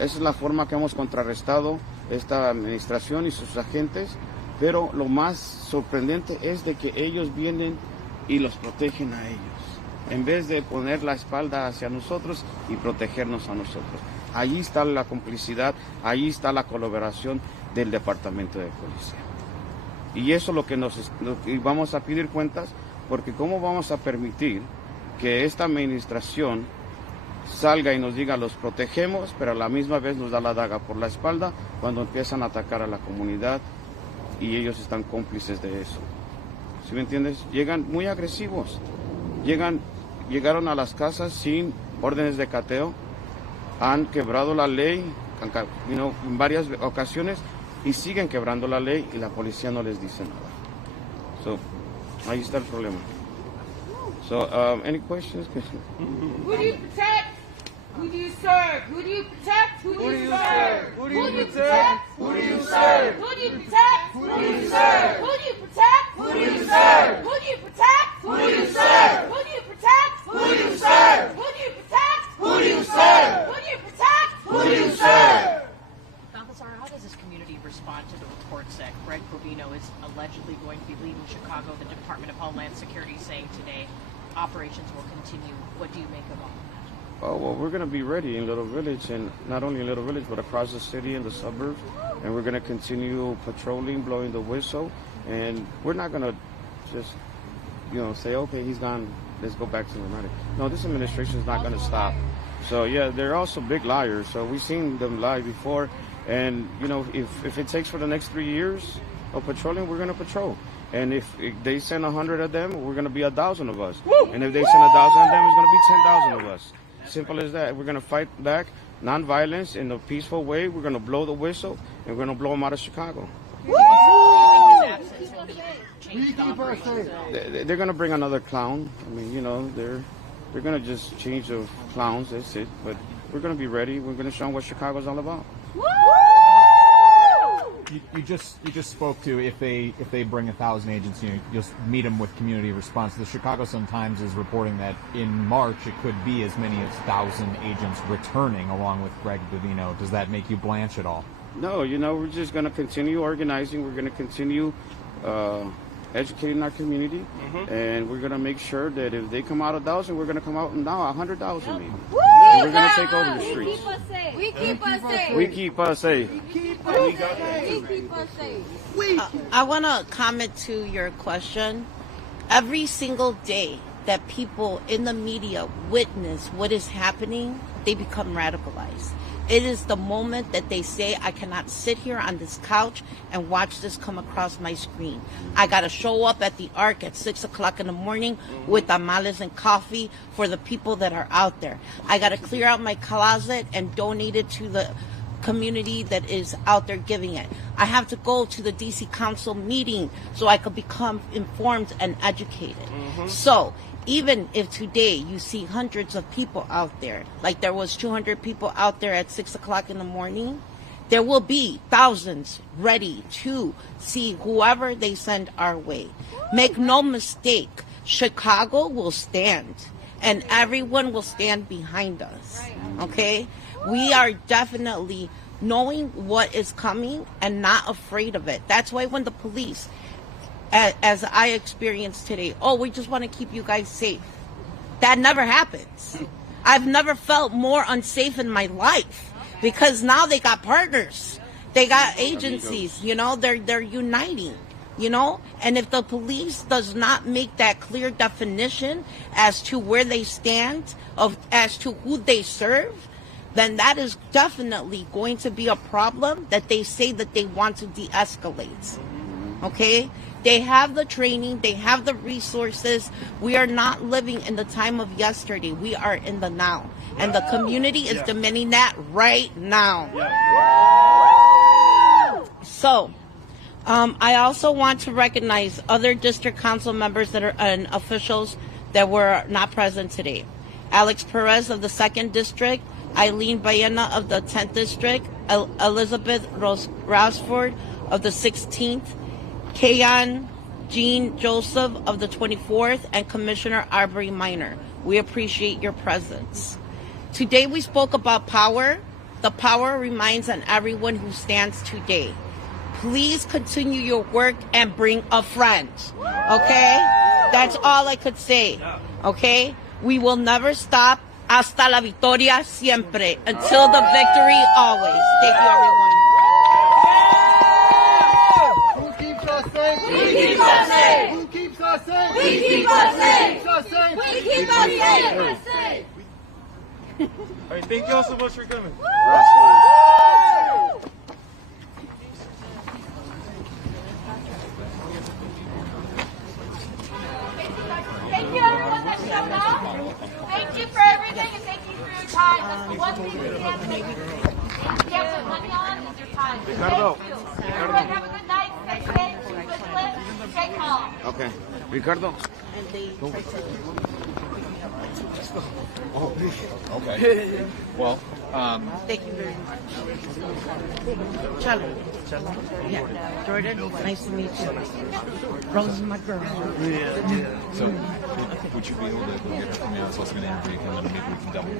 Esa es la forma que hemos contrarrestado esta administración y sus agentes, pero lo más sorprendente es de que ellos vienen y los protegen a ellos, en vez de poner la espalda hacia nosotros y protegernos a nosotros. Allí está la complicidad, allí está la colaboración del Departamento de Policía. Y eso es lo que vamos a pedir cuentas, porque ¿cómo vamos a permitir que esta administración salga y nos diga los protegemos, pero a la misma vez nos da la daga por la espalda cuando empiezan a atacar a la comunidad y ellos están cómplices de eso? ¿Sí me entiendes? Llegan muy agresivos, llegaron a las casas sin órdenes de cateo, han quebrado la ley en varias ocasiones y siguen quebrando la ley y la policía no les dice nada. So, ahí está el problema. So, any questions? Who do you protect? Who do you serve? Who do you protect? Who do you serve? Who do you protect? Who do you serve? Who do you protect? Who do you serve? Who do you protect? Who do you serve? Who do you protect? Who do you serve? Who do you protect? Who do you serve? Who do you protect? Who do you serve? Who do you protect? Who do you serve? Baltasar, how does this community respond to the reports that Greg Bambino is allegedly going to be leaving Chicago? The Department of Homeland Security saying today operations will continue. What do you make of all of that? Oh, well, we're going to be ready in Little Village, and not only in Little Village, but across the city and the suburbs. And we're going to continue patrolling, blowing the whistle, and we're not gonna just, say, okay, he's gone, let's go back to normality. No, this administration is not gonna stop. So yeah, they're also big liars. So we've seen them lie before, and if it takes for the next 3 years of patrolling, we're gonna patrol. And if they send 100 of them, we're gonna be 1,000 of us. And if they send 1,000 of them, it's gonna be 10,000 of us. Simple as that. We're gonna fight back, non-violence, in a peaceful way. We're gonna blow the whistle, and we're gonna blow them out of Chicago. They're gonna bring another clown. I mean, they're gonna just change the clowns. That's it. But we're gonna be ready. We're gonna show them what Chicago's all about. You just spoke to if they bring 1,000 agents, you just meet them with community response. The Chicago Sun-Times is reporting that in March it could be as many as 1,000 agents returning along with Greg Bovino. Does that make you blanch at all? No, we're just going to continue organizing. We're going to continue educating our community, and we're going to make sure that if they come out 1,000, we're going to come out now 100,000 maybe. And we're going to take over the streets. We keep us safe. We keep us safe. I want to comment to your question. Every single day that people in the media witness what is happening, they become radicalized. It is the moment that they say, I cannot sit here on this couch and watch this come across my screen. I got to show up at the Ark at 6 o'clock in the morning with tamales and coffee for the people that are out there. I got to clear out my closet and donate it to the community that is out there giving it. I have to go to the DC Council meeting so I could become informed and educated. So even if today you see hundreds of people out there, like there was 200 people out there at 6 o'clock in the morning, there will be thousands ready to see whoever they send our way. Make no mistake, Chicago will stand, and everyone will stand behind us, okay? We are definitely knowing what is coming and not afraid of it. That's why when the police, as I experienced today, we just want to keep you guys safe. That never happens. I've never felt more unsafe in my life because now they got partners. They got agencies, they're uniting, and if the police does not make that clear definition as to where they stand, as to who they serve, then that is definitely going to be a problem that they say that they want to de-escalate. Okay? They have the training, they have the resources. We are not living in the time of yesterday. We are in the now. And the community is demanding that right now. So, I also want to recognize other district council members that are and officials that were not present today. Alex Perez of the 2nd District, Eileen Baena of the 10th District, Elizabeth Rosford of the 16th, Kayan Jean Joseph of the 24th, and Commissioner Arbery Minor. We appreciate your presence. Today we spoke about power. The power remains on everyone who stands today. Please continue your work and bring a friend. Okay? That's all I could say. Okay? We will never stop. Hasta la victoria siempre. Until the victory, always. Thank you, everyone. Who keeps us safe? We keep us safe. Who keeps us safe? We keep us safe. Who keeps us safe? We keep us safe. All right, thank you all so much for coming. Thank you, everyone that showed up. Thank you for everything, and thank you for your time. That's the one thing we can't take. We can't put money on is your time. Ricardo. Thank you. Everyone have a good night. Stay safe. Keep vigilant. Stay calm. Okay. Ricardo. Okay. Well, Thank you very much. Charlie. Yeah. Jordan, nice to meet you. Rose is my girl. so would you be able to go get her from me? I was also going to interview him, and maybe we can double,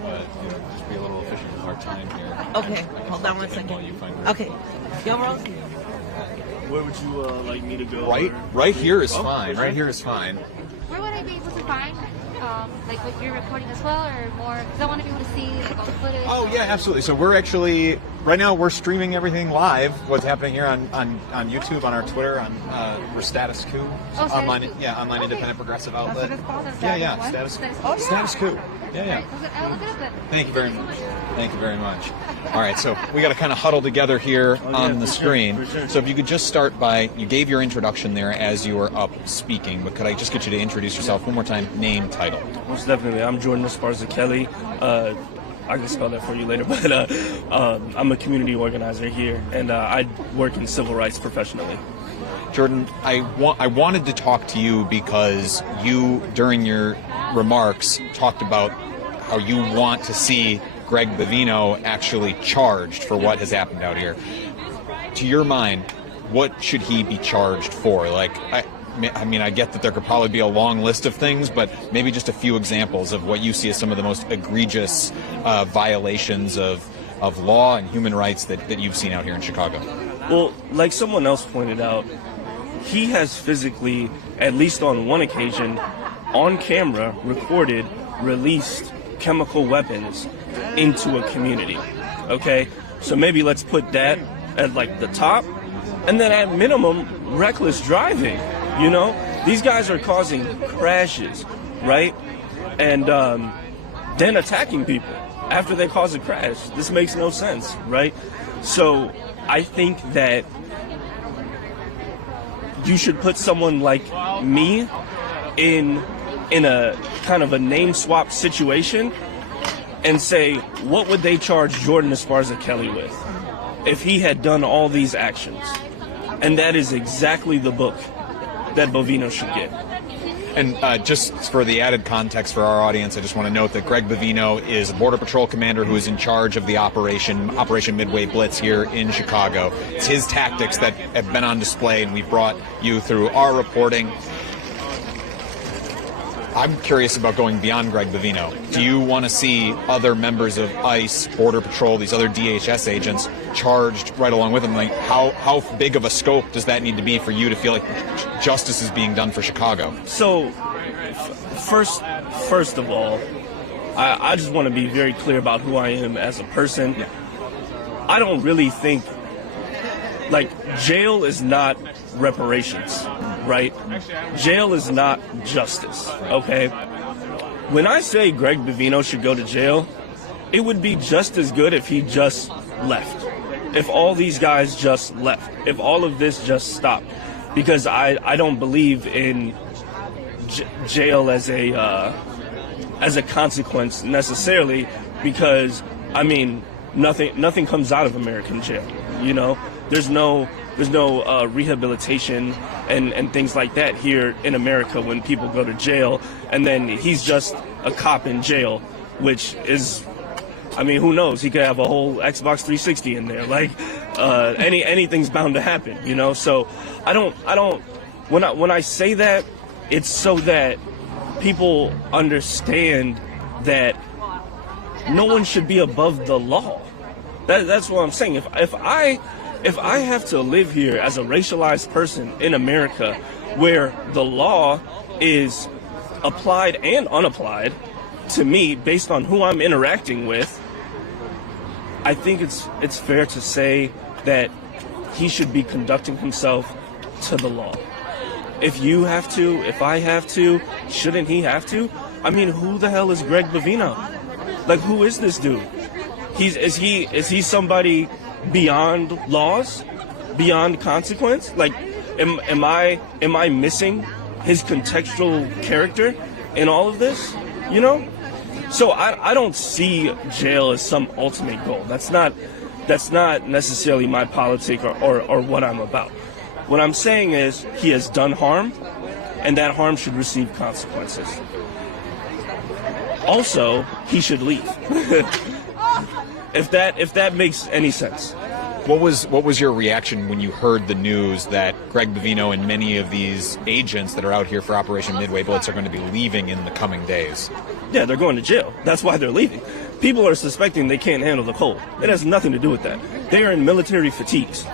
just be a little efficient with our time here. Okay, hold on one second. Okay. Yo, Rose. Where would you like me to go? Right here is fine. Right here is fine. Where would I be able to find, like what you're recording as well, or more? Because I want to be able to see like all the footage. Oh yeah, absolutely. So we're actually right now we're streaming everything live. What's happening here on YouTube, on our Twitter, on we're Status Coup, online, online independent progressive outlet. That's what it's called. Yeah, Status Coup. Yeah. I'll look it up. Thank you very much. Thank you very much. All right, so we got to kind of huddle together here on the screen. So if you could just start by, you gave your introduction there as you were up speaking, but could I just get you to introduce yourself one more time, name, title? Most definitely. I'm Jordan Esparza Kelly. I can spell that for you later, but I'm a community organizer here, and I work in civil rights professionally. Jordan, I wanted to talk to you because you, during your remarks, talked about how you want to see Greg Bavino actually charged for what has happened out here. To your mind, what should he be charged for? Like, I mean, I get that there could probably be a long list of things, but maybe just a few examples of what you see as some of the most egregious violations of law and human rights that you've seen out here in Chicago. Well, like someone else pointed out, he has physically, at least on one occasion, on camera, recorded, released chemical weapons into a community. Okay? So maybe let's put that at like the top, and then at minimum, reckless driving. You know, these guys are causing crashes, right? And then attacking people after they cause a crash. This makes no sense, right? So I think that you should put someone like me in a kind of a name swap situation and say, what would they charge Jordan Esparza Kelly with if he had done all these actions? And that is exactly the book that Bavino should get. And just for the added context for our audience, I just want to note that Greg Bavino is a Border Patrol commander who is in charge of the Operation Midway Blitz here in Chicago. It's his tactics that have been on display, and we've brought you through our reporting. I'm curious about going beyond Greg Bavino. Do you want to see other members of ICE, Border Patrol, these other DHS agents charged right along with them? Like, how big of a scope does that need to be for you to feel like justice is being done for Chicago? So, first of all, I just want to be very clear about who I am as a person. I don't really think, like, jail is not reparations, right? Jail is not justice, okay? When I say Greg Bavino should go to jail, it would be just as good if he just left. If all these guys just left. If all of this just stopped. Because I don't believe in jail as a consequence necessarily, because, I mean, nothing comes out of American jail, you know? There's no rehabilitation and things like that here in America when people go to jail, and then he's just a cop in jail, which is, I mean, who knows? He could have a whole Xbox 360 in there. Like, anything's bound to happen, you know? So I don't, when I say that, it's so that people understand that no one should be above the law. That's what I'm saying. If I have to live here as a racialized person in America where the law is applied and unapplied to me based on who I'm interacting with, I think it's fair to say that he should be conducting himself to the law. If you have to, if I have to, shouldn't he have to? I mean, who the hell is Greg Bavino? Like, who is this dude? Is he somebody beyond laws, beyond consequence? Like, am I missing his contextual character in all of this? You know? So I don't see jail as some ultimate goal. That's not necessarily my politic or what I'm about. What I'm saying is he has done harm, and that harm should receive consequences. Also, he should leave. If that makes any sense. What was your reaction when you heard the news that Greg Bavino and many of these agents that are out here for Operation Midway Blitz are going to be leaving in the coming days? Yeah, they're going to jail. That's why they're leaving. People are suspecting they can't handle the cold. It has nothing to do with that. They are in military fatigues.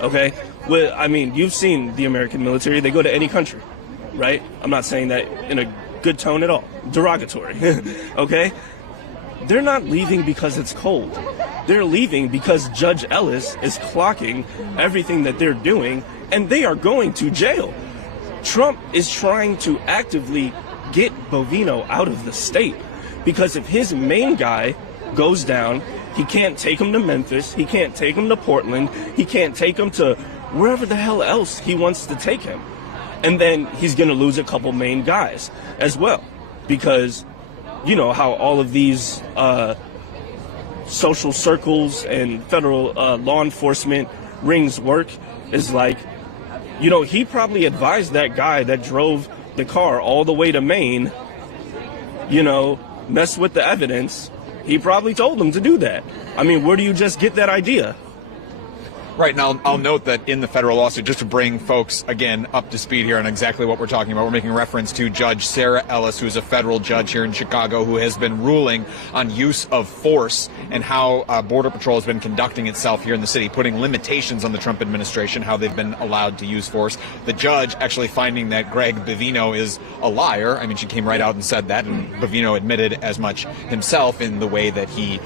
Okay? Well, I mean, you've seen the American military. They go to any country, right? I'm not saying that in a good tone at all. Derogatory. Okay? they're not leaving because it's cold. They're leaving because Judge Ellis is clocking everything that they're doing, and they are going to jail. Trump is trying to actively get Bovino out of the state, because if his main guy goes down, he can't take him to Memphis, he can't take him to Portland, he can't take him to wherever the hell else he wants to take him. And then he's going to lose a couple main guys as well, because you know how all of these social circles and federal law enforcement rings work is like, you know, he probably advised that guy that drove the car all the way to Maine, you know, mess with the evidence. He probably told him to do that. I mean, where do you just get that idea? Right, and I'll note that in the federal lawsuit, just to bring folks, again, up to speed here on exactly what we're talking about, we're making reference to Judge Sarah Ellis, who's a federal judge here in Chicago, who has been ruling on use of force and how Border Patrol has been conducting itself here in the city, putting limitations on the Trump administration, how they've been allowed to use force. The judge actually finding that Greg Bovino is a liar. I mean, she came right out and said that, and Bovino admitted as much himself in the way that he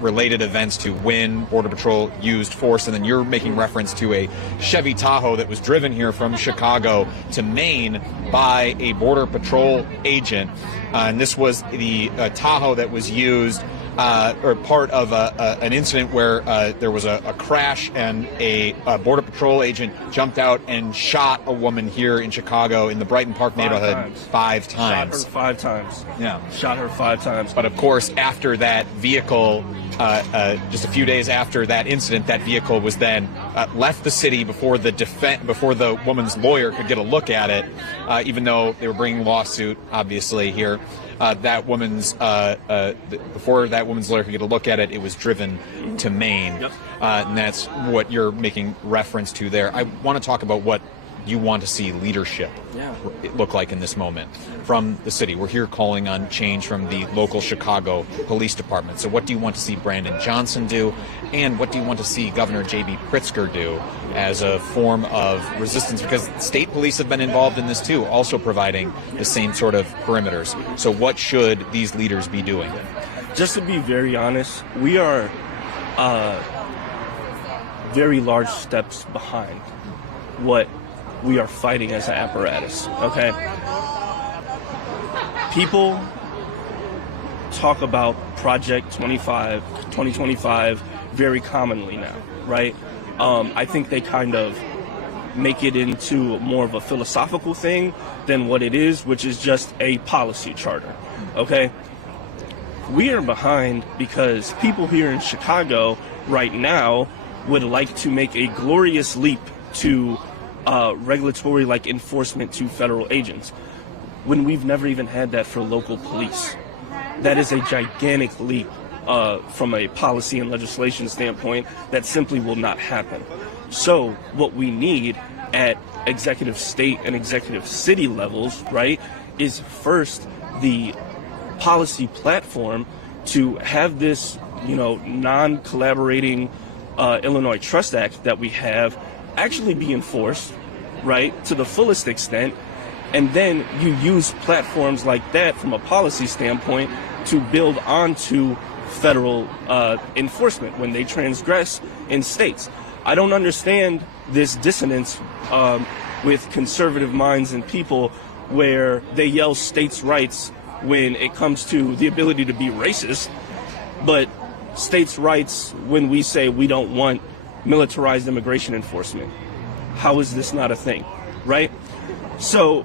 related events to when Border Patrol used force. And then you're making reference to a Chevy Tahoe that was driven here from Chicago to Maine by a Border Patrol agent. And this was the Tahoe that was used or part of an incident where there was a crash, and a Border Patrol agent jumped out and shot a woman here in Chicago in the Brighton Park neighborhood 5 times. Shot her 5 times. Yeah. Shot her 5 times. But of course, after that vehicle, just a few days after that incident, that vehicle was then left the city before the woman's lawyer could get a look at it, even though they were bringing a lawsuit, obviously, here. That woman's before that woman's lawyer could get a look at it, it was driven to Maine. Yep. And that's what you're making reference to there. I want to talk about what you want to see leadership look like in this moment from the city. We're here calling on change from the local Chicago Police Department. So what do you want to see Brandon Johnson do, and what do you want to see Governor J.B. Pritzker do as a form of resistance? Because state police have been involved in this too, also providing the same sort of perimeters. So what should these leaders be doing? Just to be very honest, we are very large steps behind what we are fighting as an apparatus, okay? People talk about Project 2025 very commonly now, right? I think they kind of make it into more of a philosophical thing than what it is, which is just a policy charter, okay? We are behind because people here in Chicago right now would like to make a glorious leap to regulatory like enforcement to federal agents, when we've never even had that for local police. That is a gigantic leap from a policy and legislation standpoint that simply will not happen. So what we need at executive state and executive city levels, right, is first the policy platform to have this, you know, non-collaborating Illinois Trust Act that we have actually be enforced, right, to the fullest extent. And then you use platforms like that from a policy standpoint to build onto federal enforcement when they transgress in states. I don't understand this dissonance with conservative minds and people where they yell states' rights when it comes to the ability to be racist, but states' rights when we say we don't want militarized immigration enforcement. How is this not a thing, right? So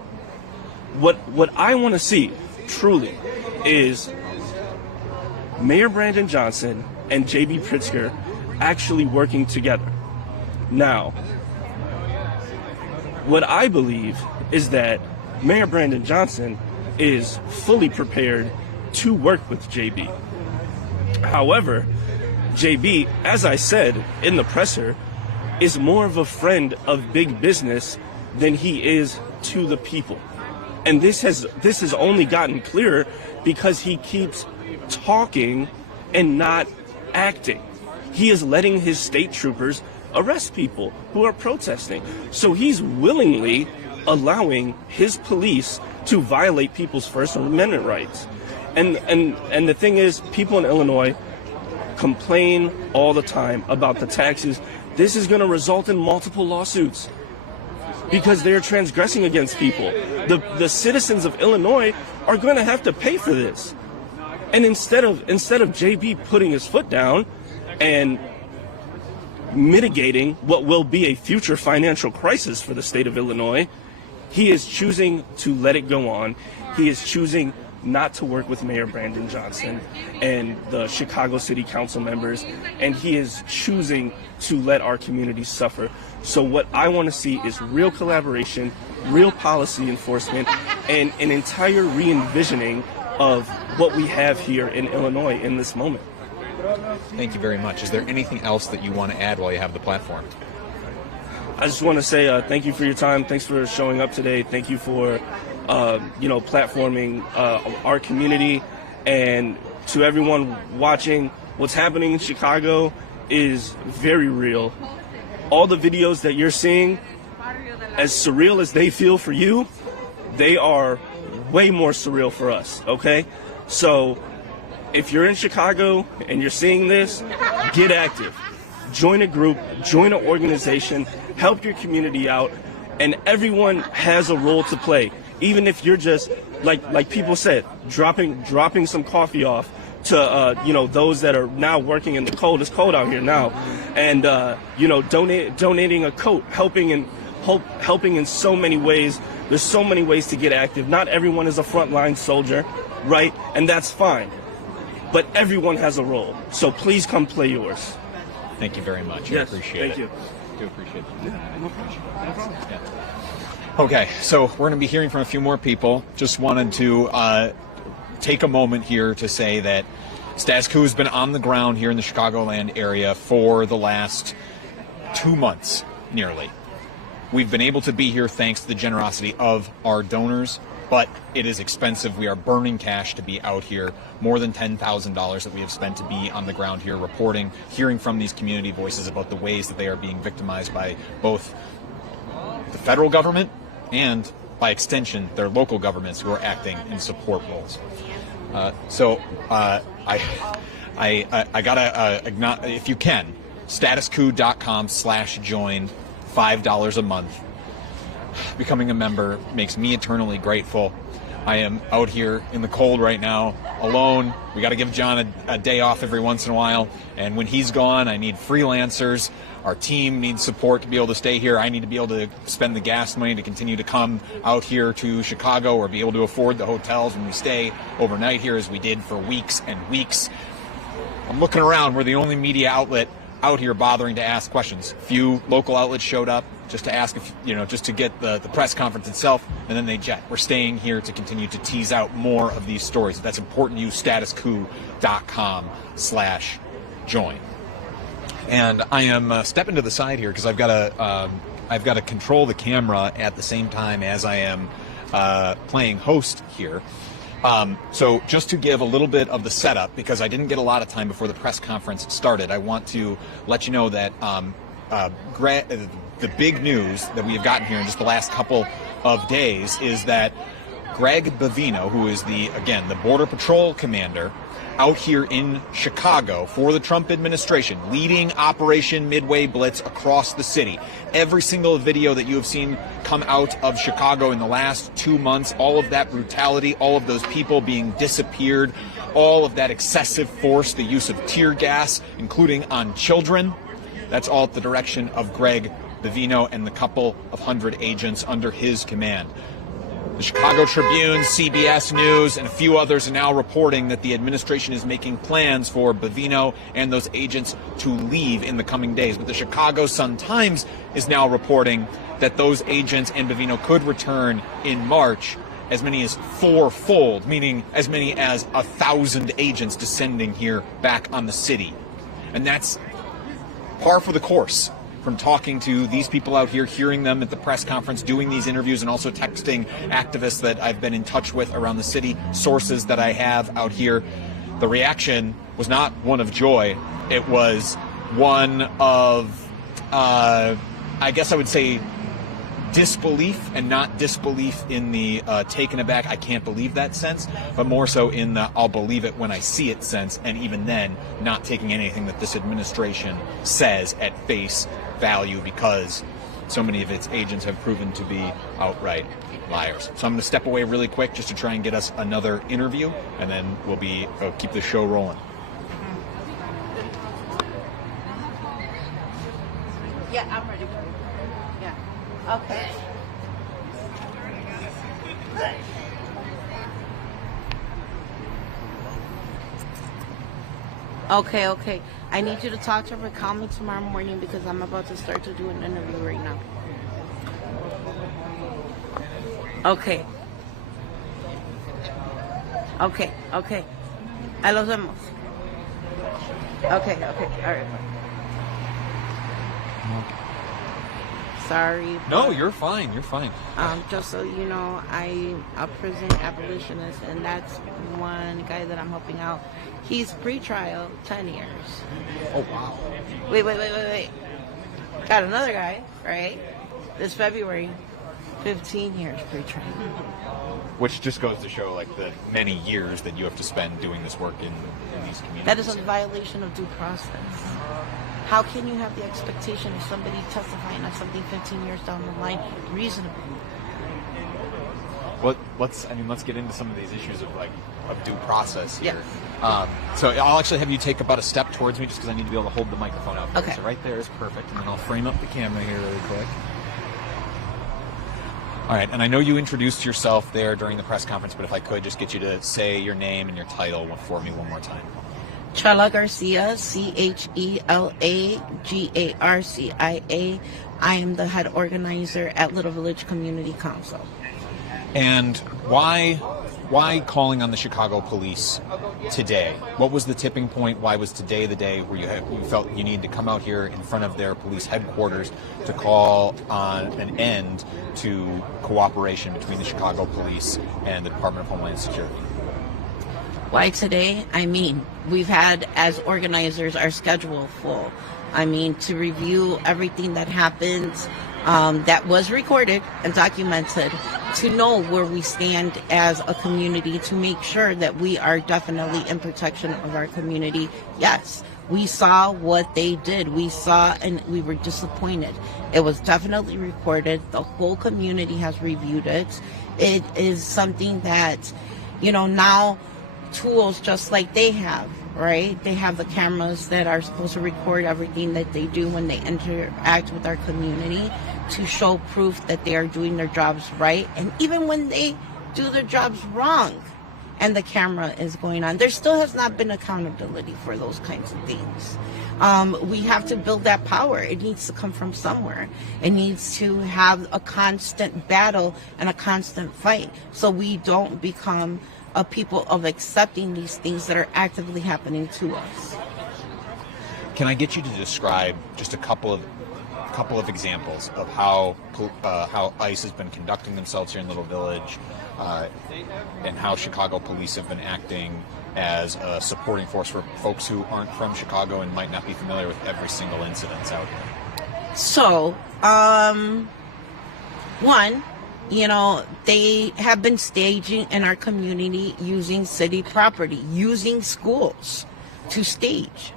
what I want to see truly is Mayor Brandon Johnson and J.B. Pritzker actually working together. Now, what I believe is that Mayor Brandon Johnson is fully prepared to work with J.B. However, J.B., as I said in the presser, is more of a friend of big business than he is to the people. And this has only gotten clearer because he keeps talking and not acting. He is letting his state troopers arrest people who are protesting. So he's willingly allowing his police to violate people's First Amendment rights. And the thing is, people in Illinois complain all the time about the taxes. This is going to result in multiple lawsuits because they're transgressing against people. The citizens of Illinois are going to have to pay for this. And instead of JB putting his foot down and mitigating what will be a future financial crisis for the state of Illinois, he is choosing to let it go on. He is choosing not to work with Mayor Brandon Johnson and the Chicago City Council members, and he is choosing to let our community suffer. So what I want to see is real collaboration, real policy enforcement, and an entire re-envisioning of what we have here in Illinois in this moment. Thank you very much. Is there anything else that you want to add while you have the platform? I just want to say thank you for your time. Thanks for showing up today. Thank you for platforming our community. And to everyone watching, what's happening in Chicago is very real. All the videos that you're seeing, as surreal as they feel for you, they are way more surreal for us, okay? So if you're in Chicago and you're seeing this, get active. Join a group, join an organization, help your community out, and everyone has a role to play. Even if you're just, like people said, dropping some coffee off to those that are now working in the cold. It's cold out here now, and donating a coat, helping in so many ways. There's so many ways to get active. Not everyone is a frontline soldier, right? And that's fine. But everyone has a role. So please come play yours. Thank you very much. Yes, I appreciate it. thank you. I do appreciate it. Yeah, no problem. Yeah. Okay, so we're going to be hearing from a few more people. Just wanted to take a moment here to say that Status Coup has been on the ground here in the Chicagoland area for the last 2 months, nearly. We've been able to be here thanks to the generosity of our donors, but it is expensive. We are burning cash to be out here. More than $10,000 that we have spent to be on the ground here reporting, hearing from these community voices about the ways that they are being victimized by both the federal government and, by extension, their local governments who are acting in support roles. I gotta, if you can, statuscoup.com/join, $5 a month. Becoming a member makes me eternally grateful. I am out here in the cold right now, alone. We got to give John a day off every once in a while. And when he's gone, I need freelancers. Our team needs support to be able to stay here. I need to be able to spend the gas money to continue to come out here to Chicago or be able to afford the hotels when we stay overnight here, as we did for weeks and weeks. I'm looking around. We're the only media outlet out here bothering to ask questions. Few local outlets showed up just to ask if, just to get the press conference itself, and then they jet. We're staying here to continue to tease out more of these stories. If that's important to you, statuscoup.com/join. And I am stepping to the side here because I've got to control the camera at the same time as I am playing host here. So just to give a little bit of the setup, because I didn't get a lot of time before the press conference started, I want to let you know that the big news that we have gotten here in just the last couple of days is that Greg Bavino, who is the Border Patrol commander out here in Chicago for the Trump administration, leading Operation Midway Blitz across the city. Every single video that you have seen come out of Chicago in the last 2 months, all of that brutality, all of those people being disappeared, all of that excessive force, the use of tear gas, including on children, that's all at the direction of Greg Bavino and the couple of hundred agents under his command. The Chicago Tribune, CBS News, and a few others are now reporting that the administration is making plans for Bavino and those agents to leave in the coming days. But the Chicago Sun-Times is now reporting that those agents and Bavino could return in March, as many as fourfold, meaning as many as 1,000 agents descending here back on the city. And that's par for the course. From talking to these people out here, hearing them at the press conference, doing these interviews, and also texting activists that I've been in touch with around the city, sources that I have out here, the reaction was not one of joy. It was one of, I guess I would say, disbelief, and not disbelief in the taken aback, I can't believe that sense, but more so in the I'll believe it when I see it sense, and even then not taking anything that this administration says at face value because so many of its agents have proven to be outright liars. So I'm going to step away really quick just to try and get us another interview, and then we'll keep the show rolling. Yeah, I'm ready for you. Yeah. Okay. Okay. I need you to talk to her. Call me tomorrow morning because I'm about to start to do an interview right now. Okay. Ahí los vemos. Okay. All right. Sorry. No, you're fine. Just so you know, I'm a prison abolitionist, and that's one guy that I'm helping out. He's pre-trial, 10 years. Oh, wow. Wait. Got another guy, right? This February, 15 years pre-trial. Which just goes to show, like, the many years that you have to spend doing this work in these communities. That is a violation of due process. How can you have the expectation of somebody testifying on something 15 years down the line reasonably? Let's get into some of these issues of due process here. Yeah. So I'll actually have you take about a step towards me just because I need to be able to hold the microphone out. Okay. So right there is perfect, and then I'll frame up the camera here really quick. All right, and I know you introduced yourself there during the press conference, but if I could just get you to say your name and your title for me one more time. Chela Garcia, CHELA Garcia. I am the head organizer at Little Village Community Council. And why calling on the Chicago police today? What was the tipping point? Why was today the day where you felt you needed to come out here in front of their police headquarters to call on an end to cooperation between the Chicago police and the Department of Homeland Security? Why today? We've had, as organizers, our schedule full. To review everything that happened, that was recorded and documented, to know where we stand as a community, to make sure that we are definitely in protection of our community. Yes, we saw what they did. We saw and we were disappointed. It was definitely recorded. The whole community has reviewed it. It is something that, now tools just like they have, right? They have the cameras that are supposed to record everything that they do when they interact with our community to show proof that they are doing their jobs right. And even when they do their jobs wrong and the camera is going on, there still has not been accountability for those kinds of things. We have to build that power. It needs to come from somewhere. It needs to have a constant battle and a constant fight so we don't become a people of accepting these things that are actively happening to us. Can I get you to describe just a couple of examples of how ICE has been conducting themselves here in Little Village, and how Chicago police have been acting as a supporting force for folks who aren't from Chicago and might not be familiar with every single incident out here? So, one, they have been staging in our community using city property, using schools to stage.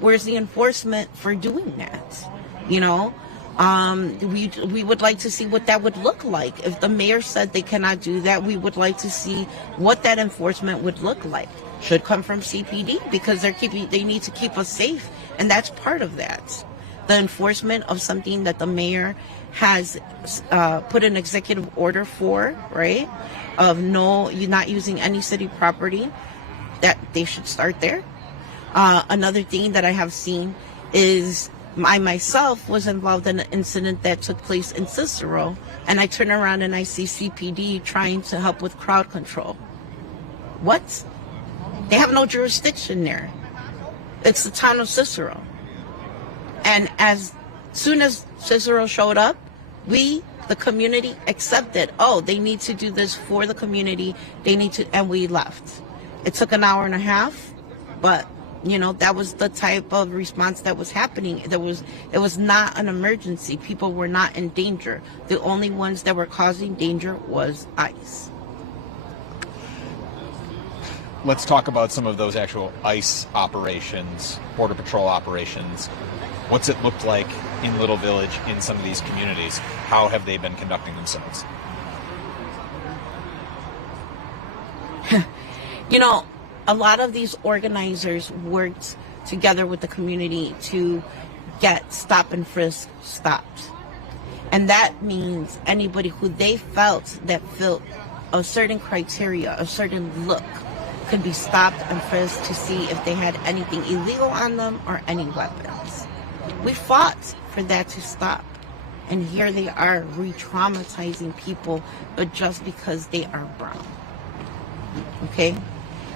Where's the enforcement for doing that? We would like to see what that would look like. If the mayor said they cannot do that, we would like to see what that enforcement would look like. Should come from CPD because they need to keep us safe, and that's part of that. The enforcement of something that the mayor has put an executive order for, right? Of you're not using any city property, that they should start there. Another thing that I have seen is I myself was involved in an incident that took place in Cicero, and I turn around and I see CPD trying to help with crowd control. What? They have no jurisdiction there. It's the town of Cicero. And as soon as Cicero showed up, we, the community, accepted, they need to do this for the community, and we left. It took an hour and a half, but You know, that was the type of response that was happening. It was not an emergency. People were not in danger. The only ones that were causing danger was ICE. Let's talk about some of those actual ICE operations, Border Patrol operations. What's it looked like in Little Village, in some of these communities? How have they been conducting themselves? You know, a lot of these organizers worked together with the community to get stop and frisk stopped. And that means anybody who they felt that fit a certain criteria, a certain look, could be stopped and frisked to see if they had anything illegal on them or any weapons. We fought for that to stop. And here they are re-traumatizing people, but just because they are brown. Okay?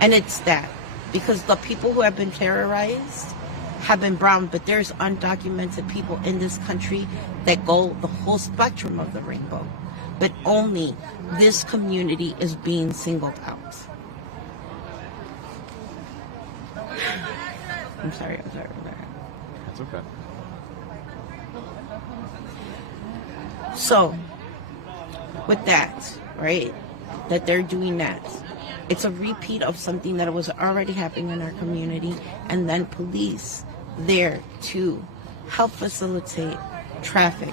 And it's that. Because the people who have been terrorized have been brown, but there's undocumented people in this country that go the whole spectrum of the rainbow. But only this community is being singled out. I'm sorry. That's okay. So, with that, right, that they're doing that, it's a repeat of something that was already happening in our community, and then police there to help facilitate traffic,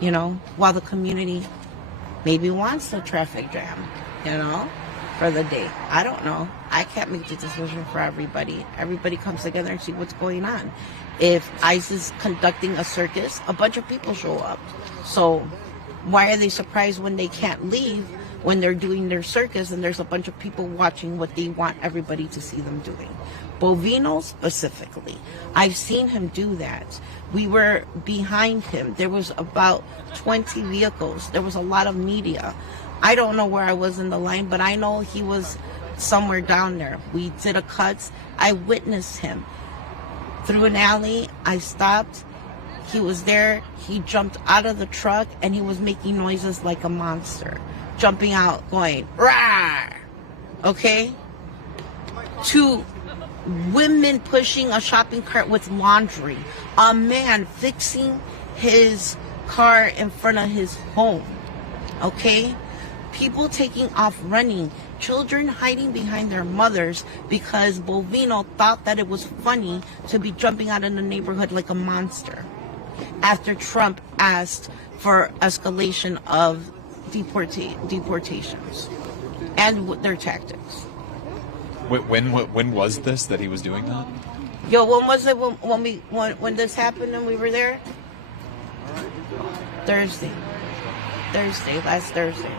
you know, while the community maybe wants a traffic jam, you know, for the day. I don't know. I can't make the decision for everybody. Everybody comes together and see what's going on. If ICE is conducting a circus, a bunch of people show up. So why are they surprised when they can't leave when they're doing their circus and there's a bunch of people watching what they want everybody to see them doing? Bovino specifically, I've seen him do that. We were behind him. There was about 20 vehicles. There was a lot of media. I don't know where I was in the line, but I know he was somewhere down there. We did a cut. I witnessed him through an alley. I stopped. He was there. He jumped out of the truck and he was making noises like a monster. Jumping out, going, rah! Okay? To women pushing a shopping cart with laundry. A man fixing his car in front of his home. Okay? People taking off running. Children hiding behind their mothers because Bovino thought that it was funny to be jumping out in the neighborhood like a monster. After Trump asked for escalation of deportations and their tactics. When was this that he was doing that? Yo, when was it when this happened and we were there? Last Thursday.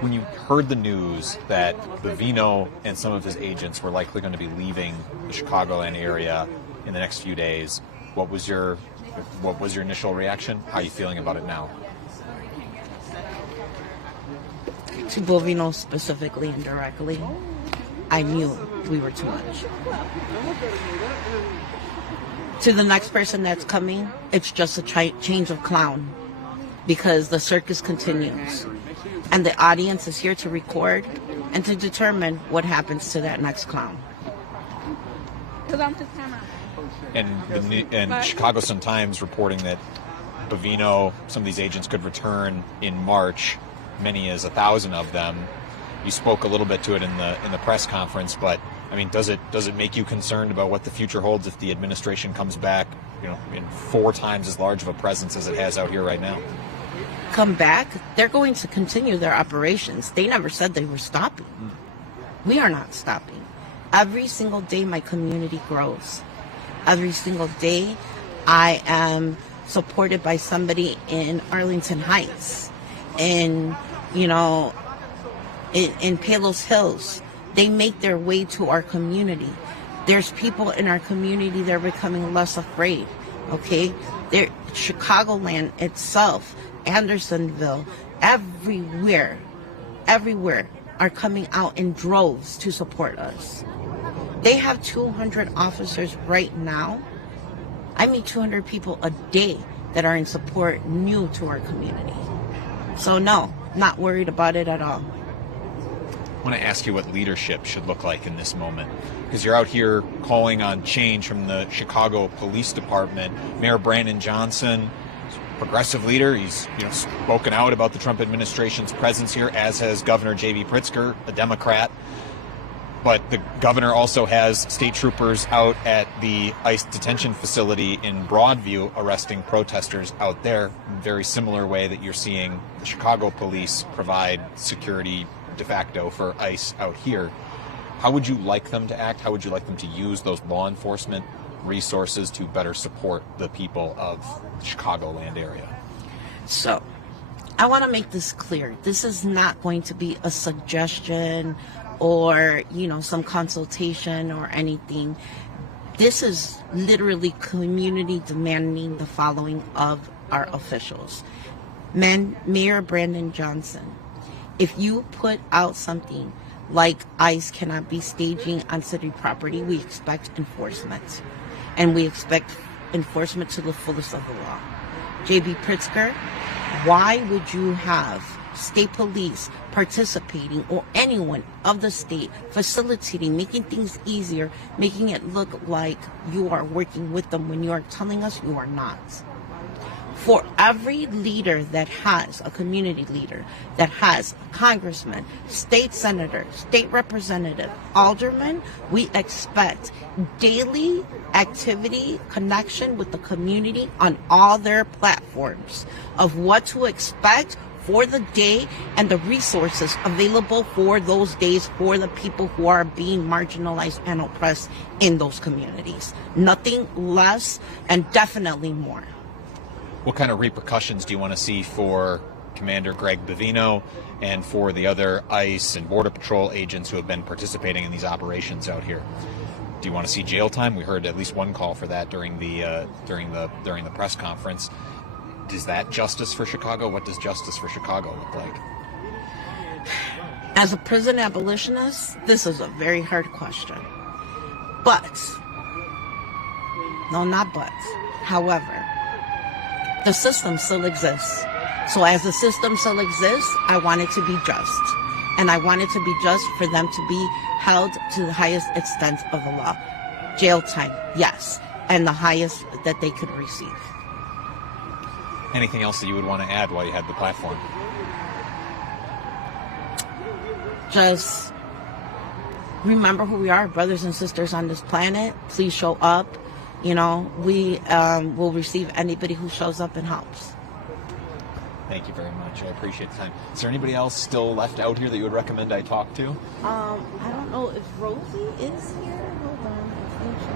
When you heard the news that Bovino and some of his agents were likely going to be leaving the Chicagoland area in the next few days, what was your initial reaction? How are you feeling about it now? To Bovino specifically and directly, I knew we were too much. To the next person that's coming, it's just a change of clown, because the circus continues. And the audience is here to record and to determine what happens to that next clown. And Chicago Sun-Times reporting that Bovino, some of these agents could return in March, many as 1,000 of them. You spoke a little bit to it in the press conference, but I mean, does it make you concerned about what the future holds if the administration comes back, you know, in 4 times as large of a presence as it has out here right now? Come back? They're going to continue their operations. They never said they were stopping. We are not stopping. Every single day my community grows. Every single day I am supported by somebody in Arlington Heights, in Palos Hills. They make their way to our community. There's people in our community that are becoming less afraid, okay? Chicagoland itself, Andersonville, everywhere are coming out in droves to support us. They have 200 officers right now. I meet 200 people a day that are in support new to our community. So no, not worried about it at all. I want to ask you what leadership should look like in this moment, because you're out here calling on change from the Chicago Police Department. Mayor Brandon Johnson, progressive leader, he's spoken out about the Trump administration's presence here, as has Governor J.B. Pritzker, a Democrat. But the governor also has state troopers out at the ICE detention facility in Broadview arresting protesters out there, in a very similar way that you're seeing the Chicago police provide security de facto for ICE out here. How would you like them to act? How would you like them to use those law enforcement resources to better support the people of the Chicagoland area? So, I want to make this clear. This is not going to be a suggestion or, some consultation or anything. This is literally community demanding the following of our officials. Mayor Brandon Johnson, if you put out something like ICE cannot be staging on city property, we expect enforcement. And we expect enforcement to the fullest of the law. J.B. Pritzker, why would you have state police participating, or anyone of the state facilitating, making things easier, making it look like you are working with them when you are telling us you are not? For every leader that has a community leader, that has a congressman, state senator, state representative, alderman, we expect daily activity, connection with the community on all their platforms of what to expect for the day and the resources available for those days for the people who are being marginalized and oppressed in those communities. Nothing less and definitely more. What kind of repercussions do you want to see for Commander Greg Bavino and for the other ICE and Border Patrol agents who have been participating in these operations out here? Do you want to see jail time? We heard at least one call for that during the press conference. Is that justice for Chicago? What does justice for Chicago look like? As a prison abolitionist, this is a very hard question. However, the system still exists. So as the system still exists, I want it to be just. And I want it to be just for them to be held to the highest extent of the law. Jail time, yes, and the highest that they could receive. Anything else that you would want to add while you had the platform? Just remember who we are, brothers and sisters on this planet. Please show up. We will receive anybody who shows up and helps. Thank you very much. I appreciate the time. Is there anybody else still left out here that you would recommend I talk to? I don't know if Rosie is here. Hold on. I think she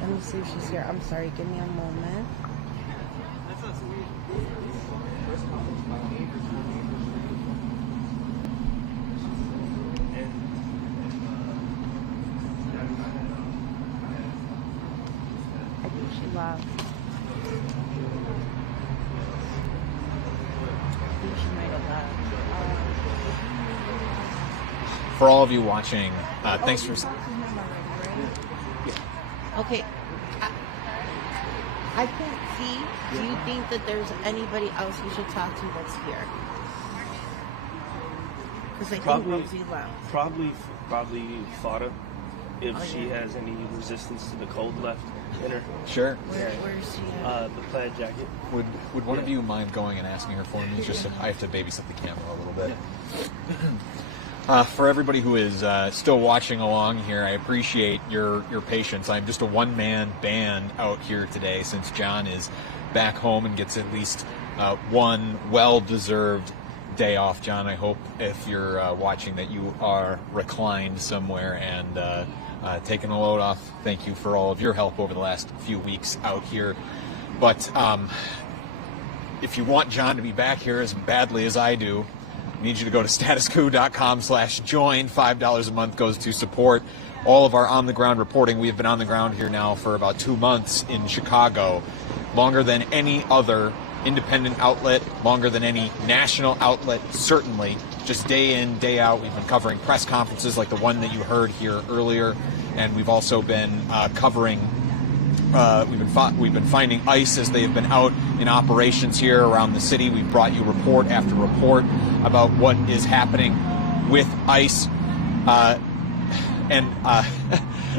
let me see if she's here. I'm sorry, give me a moment. I think she left. I think she might have left. For all of you watching, thanks for... Okay, I can't see. Do you think that there's anybody else we should talk to that's here? Because I think Rosie left. Probably Fada, if she has any resistance to the cold left in her. Sure. Where is she at? The plaid jacket. Would one of you mind going and asking her for me? Just I have to babysit the camera a little bit. For everybody who is still watching along here, I appreciate your patience. I'm just a one-man band out here today since John is back home and gets at least one well-deserved day off. John, I hope if you're watching that you are reclined somewhere and taking a load off. Thank you for all of your help over the last few weeks out here. But if you want John to be back here as badly as I do, I need you to go to statuscoup.com/join. $5 a month goes to support all of our on-the-ground reporting. We have been on the ground here now for about 2 months in Chicago, longer than any other independent outlet, longer than any national outlet, certainly. Just day in, day out, we've been covering press conferences like the one that you heard here earlier, and we've also been covering. We've been finding ICE as they have been out in operations here around the city. We've brought you report after report about what is happening with ICE.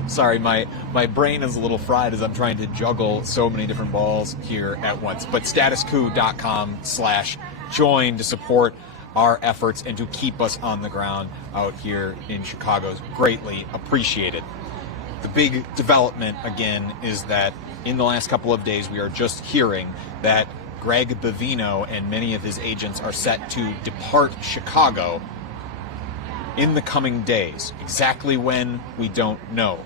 Sorry, my brain is a little fried as I'm trying to juggle so many different balls here at once. But statuscoup.com/join to support our efforts and to keep us on the ground out here in Chicago is greatly appreciated. The big development, again, is that in the last couple of days we are just hearing that Greg Bavino and many of his agents are set to depart Chicago in the coming days. Exactly when, we don't know.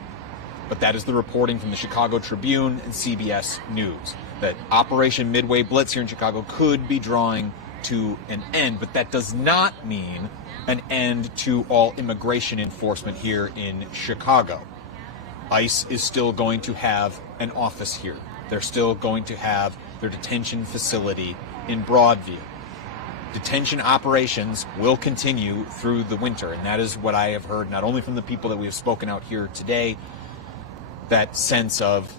But that is the reporting from the Chicago Tribune and CBS News, that Operation Midway Blitz here in Chicago could be drawing to an end, but that does not mean an end to all immigration enforcement here in Chicago. ICE is still going to have an office here. They're still going to have their detention facility in Broadview. Detention operations will continue through the winter, and that is what I have heard not only from the people that we have spoken out here today, that sense of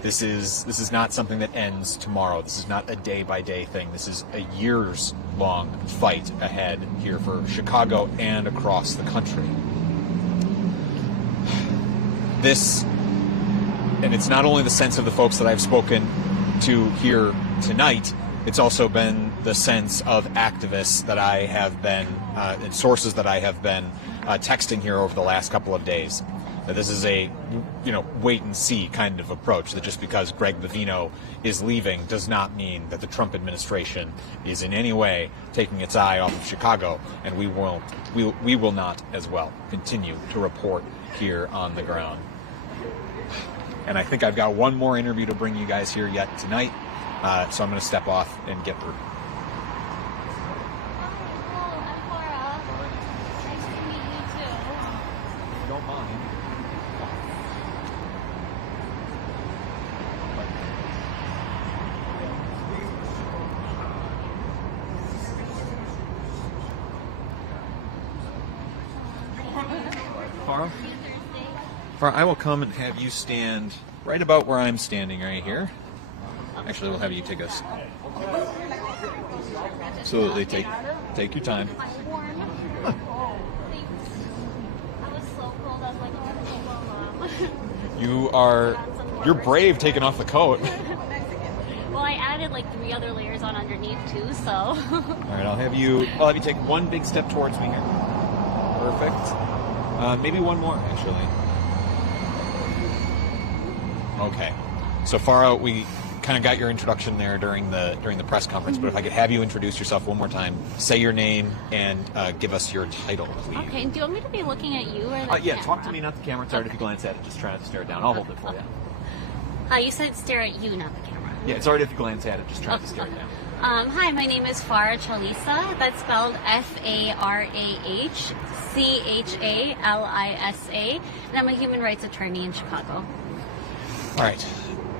this is not something that ends tomorrow. This is not a day-by-day thing. This is a years-long fight ahead here for Chicago and across the country. This, and it's not only the sense of the folks that I've spoken to here tonight, it's also been the sense of activists that I have been, and sources that I have been texting here over the last couple of days. That this is a, wait and see kind of approach, that just because Greg Bavino is leaving does not mean that the Trump administration is in any way taking its eye off of Chicago, and we will not as well continue to report here on the ground. And I think I've got one more interview to bring you guys here yet tonight, so I'm going to step off and get through. Farah, I will come and have you stand right about where I'm standing right here. Actually, we'll have you take us. Absolutely, take your time. You're brave taking off the coat. Well, I added like 3 other layers on underneath too, so. All right, I'll have you take one big step towards me here. Perfect. Maybe one more, actually. Okay. So Farah, we kind of got your introduction there during the press conference, but if I could have you introduce yourself one more time, say your name and give us your title, please. Okay, and do you want me to be looking at you or the Yeah, camera? talk to me, not the camera. It's all right if you glance at it. Just try not to stare it down. I'll hold it for you. You said stare at you, not the camera. Yeah, it's all right if you glance at it. Just try not to stare it down. Hi, my name is Farah Chalisa. That's spelled FARAHCHALISA, and I'm a human rights attorney in Chicago. All right.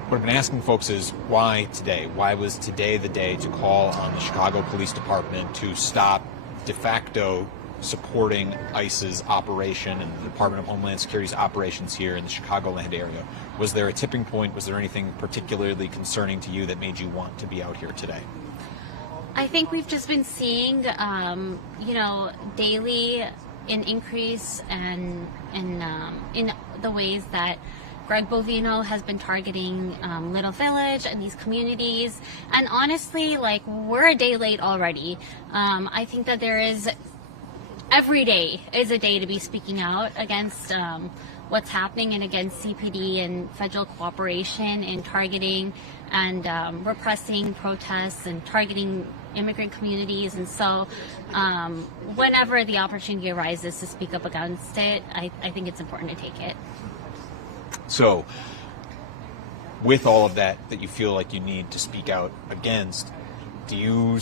What I've been asking folks is why today? Why was today the day to call on the Chicago Police Department to stop de facto supporting ICE's operation and the Department of Homeland Security's operations here in the Chicagoland area? Was there a tipping point? Was there anything particularly concerning to you that made you want to be out here today? I think we've just been seeing, daily an increase in the ways that Greg Bovino has been targeting Little Village and these communities. And honestly, we're a day late already. I think that every day is a day to be speaking out against what's happening and against CPD and federal cooperation in targeting and repressing protests and targeting immigrant communities. And so whenever the opportunity arises to speak up against it, I think it's important to take it. So, with all of that you feel like you need to speak out against, do you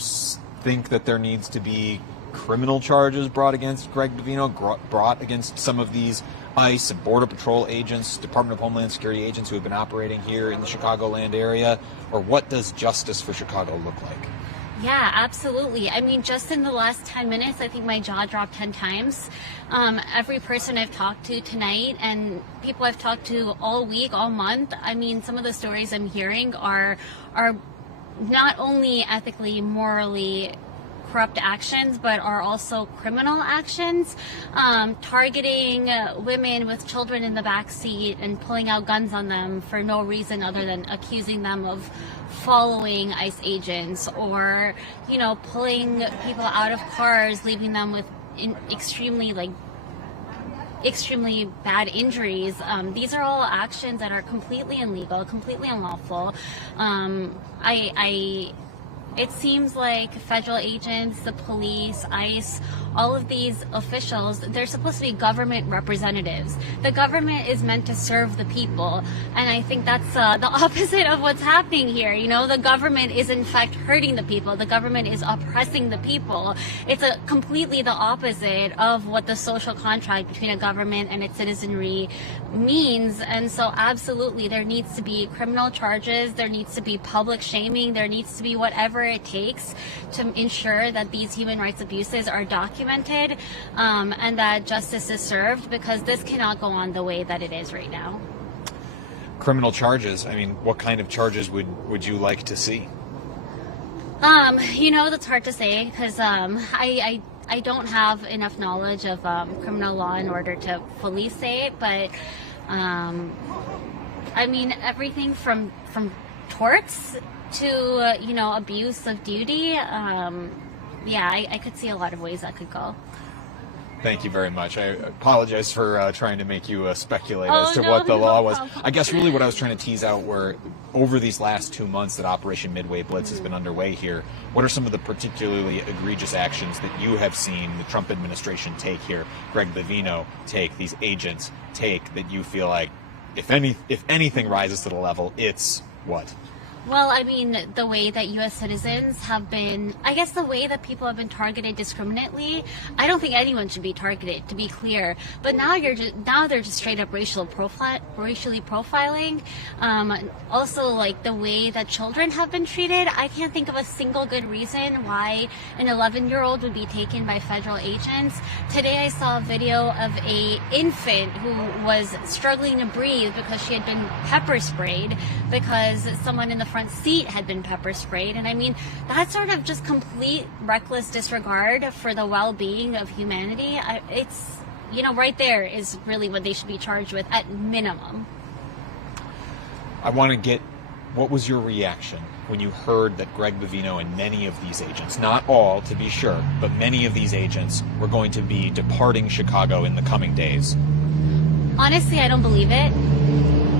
think that there needs to be criminal charges brought against Greg Bovino, brought against some of these ICE and Border Patrol agents, Department of Homeland Security agents who have been operating here in the Chicagoland area? Or what does justice for Chicago look like? Yeah, absolutely. I mean, just in the last 10 minutes, I think my jaw dropped 10 times. Every person I've talked to tonight and people I've talked to all week, all month, I mean, some of the stories I'm hearing are not only ethically, morally corrupt actions, but are also criminal actions, targeting women with children in the back seat and pulling out guns on them for no reason other than accusing them of following ICE agents, or, you know, pulling people out of cars, leaving them with extremely bad injuries. These are all actions that are completely illegal, completely unlawful. It seems like federal agents, the police, ICE, all of these officials, they're supposed to be government representatives. The government is meant to serve the people. And I think that's the opposite of what's happening here. You know, the government is in fact hurting the people. The government is oppressing the people. It's completely the opposite of what the social contract between a government and its citizenry means. And so absolutely, there needs to be criminal charges. There needs to be public shaming. There needs to be whatever it takes to ensure that these human rights abuses are documented, and that justice is served, because this cannot go on the way that it is right now. Criminal charges, I mean, what kind of charges would you like to see? You know, that's hard to say, because I don't have enough knowledge of criminal law in order to fully say it, but I mean, everything from torts to, you know, abuse of duty. Yeah, I could see a lot of ways that could go. Thank you very much. I apologize for trying to make you speculate as to what the law was. I guess really what I was trying to tease out were, over these last 2 months that Operation Midway Blitz has been underway here, what are some of the particularly egregious actions that you have seen the Trump administration take here, Greg Bovino take, these agents take, that you feel like, if anything rises to the level, it's what? Well, I mean, the way that U.S. citizens have been, I guess the way that people have been targeted discriminately, I don't think anyone should be targeted, to be clear. But now they're just straight up racially profiling. Also, like, the way that children have been treated, I can't think of a single good reason why an 11-year-old would be taken by federal agents. Today I saw a video of a infant who was struggling to breathe because she had been pepper sprayed because someone in the front seat had been pepper sprayed. And I mean, that's sort of just complete reckless disregard for the well-being of humanity. It's, you know, right there is really what they should be charged with at minimum. I want to get, what was your reaction when you heard that Greg Bovino and many of these agents, not all to be sure, but many of these agents were going to be departing Chicago in the coming days? Honestly, I don't believe it.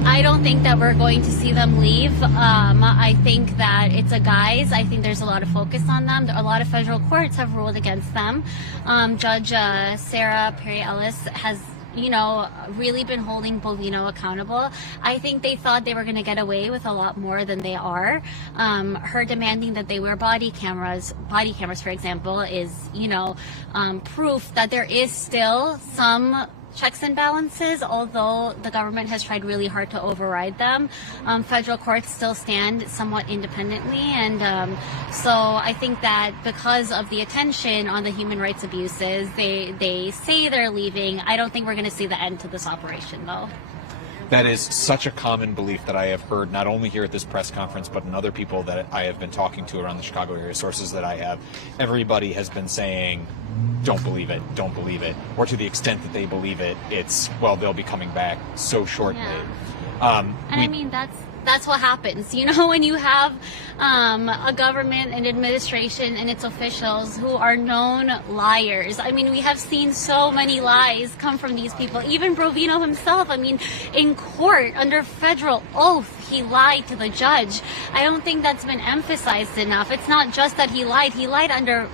I don't think that we're going to see them leave. I think that it's a guise. I think there's a lot of focus on them. A lot of federal courts have ruled against them. Judge Sarah Perry Ellis has, you know, really been holding Bovino accountable. I think they thought they were going to get away with a lot more than they are. Her demanding that they wear body cameras, for example, is, you know, proof that there is still some checks and balances, although the government has tried really hard to override them. Federal courts still stand somewhat independently, and so I think that because of the attention on the human rights abuses, they say they're leaving. I don't think we're going to see the end to this operation, though. That is such a common belief that I have heard, not only here at this press conference, but in other people that I have been talking to around the Chicago area, sources that I have. Everybody has been saying, don't believe it, don't believe it. Or to the extent that they believe it, it's, well, they'll be coming back so shortly. Yeah. I mean, that's what happens. You know, when you have a government and administration and its officials who are known liars. I mean, we have seen so many lies come from these people. Even Bovino himself, I mean, in court, under federal oath, he lied to the judge. I don't think that's been emphasized enough. It's not just that he lied under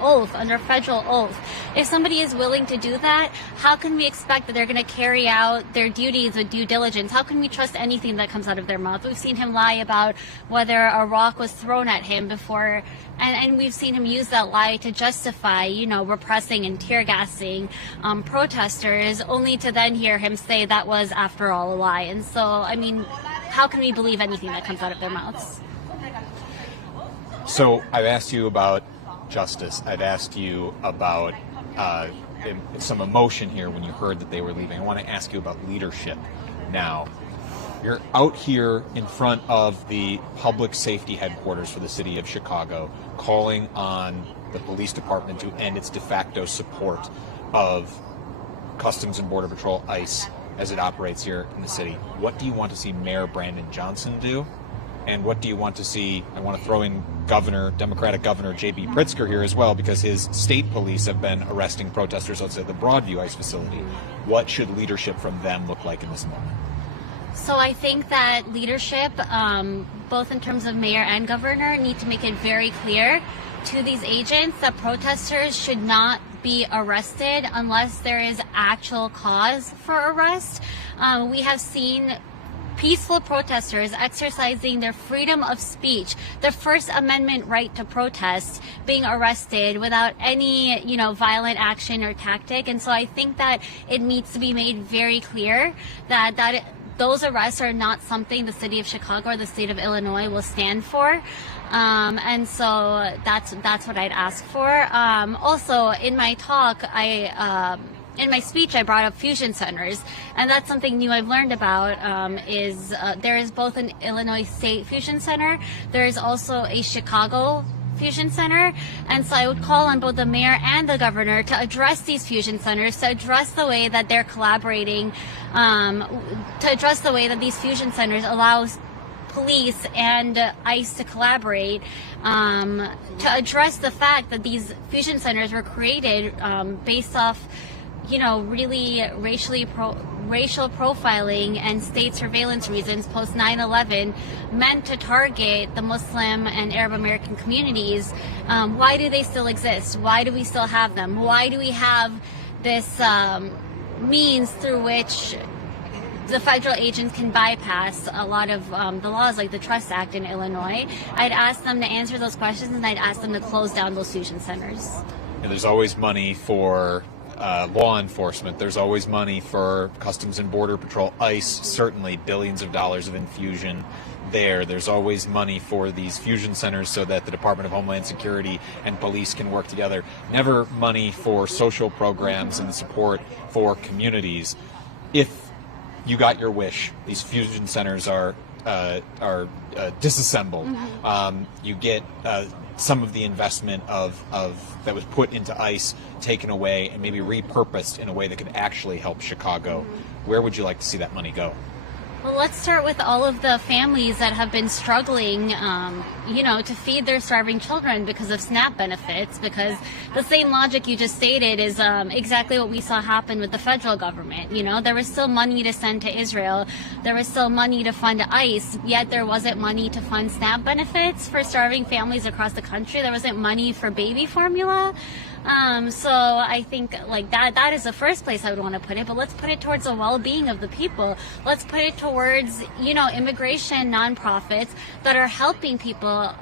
oath, under federal oath. If somebody is willing to do that, how can we expect that they're going to carry out their duties with due diligence? How can we trust anything that comes out of their mouth? We've seen him lie about whether a rock was thrown at him before, and we've seen him use that lie to justify, repressing and tear gassing protesters, only to then hear him say that was, after all, a lie. And so, I mean, how can we believe anything that comes out of their mouths? So I've asked you about justice. I've asked you about some emotion here when you heard that they were leaving. I want to ask you about leadership now. You're out here in front of the public safety headquarters for the city of Chicago, calling on the police department to end its de facto support of Customs and Border Patrol, ICE, as it operates here in the city. What do you want to see Mayor Brandon Johnson do? And what do you want to see? I want to throw in Democratic Governor J.B. Pritzker here as well, because his state police have been arresting protesters outside the Broadview ICE facility. What should leadership from them look like in this moment? So I think that leadership, both in terms of mayor and governor, need to make it very clear to these agents that protesters should not be arrested unless there is actual cause for arrest. We have seen peaceful protesters exercising their freedom of speech, their First Amendment right to protest, being arrested without any, violent action or tactic. And so I think that it needs to be made very clear that those arrests are not something the city of Chicago or the state of Illinois will stand for. And so that's what I'd ask for. Also, in my talk, in my speech, I brought up fusion centers, and that's something new I've learned about. There is both an Illinois State Fusion Center, there is also a Chicago Fusion Center, and so I would call on both the mayor and the governor to address these fusion centers, to address the way that they're collaborating, to address the way that these fusion centers allows police and ICE to collaborate, to address the fact that these fusion centers were created based off really racial profiling and state surveillance reasons post 9/11, meant to target the Muslim and Arab American communities. Why do they still exist? Why do we still have them? Why do we have this means through which the federal agents can bypass a lot of the laws, like the Trust Act in Illinois? I'd ask them to answer those questions, and I'd ask them to close down those fusion centers. And there's always money for law enforcement. There's always money for Customs and Border Patrol, ICE, certainly billions of dollars of infusion there. There's always money for these fusion centers so that the Department of Homeland Security and police can work together. Never money for social programs and the support for communities. If you got your wish, these fusion centers are disassembled. You get some of the investment of that was put into ICE taken away and maybe repurposed in a way that could actually help Chicago. Where would you like to see that money go? Well, let's start with all of the families that have been struggling, to feed their starving children because of SNAP benefits, because the same logic you just stated is exactly what we saw happen with the federal government. There was still money to send to Israel. There was still money to fund ICE, yet there wasn't money to fund SNAP benefits for starving families across the country. There wasn't money for baby formula. So I think that is the first place I would want to put it, but let's put it towards the well-being of the people. Let's put it towards, immigration nonprofits that are helping people,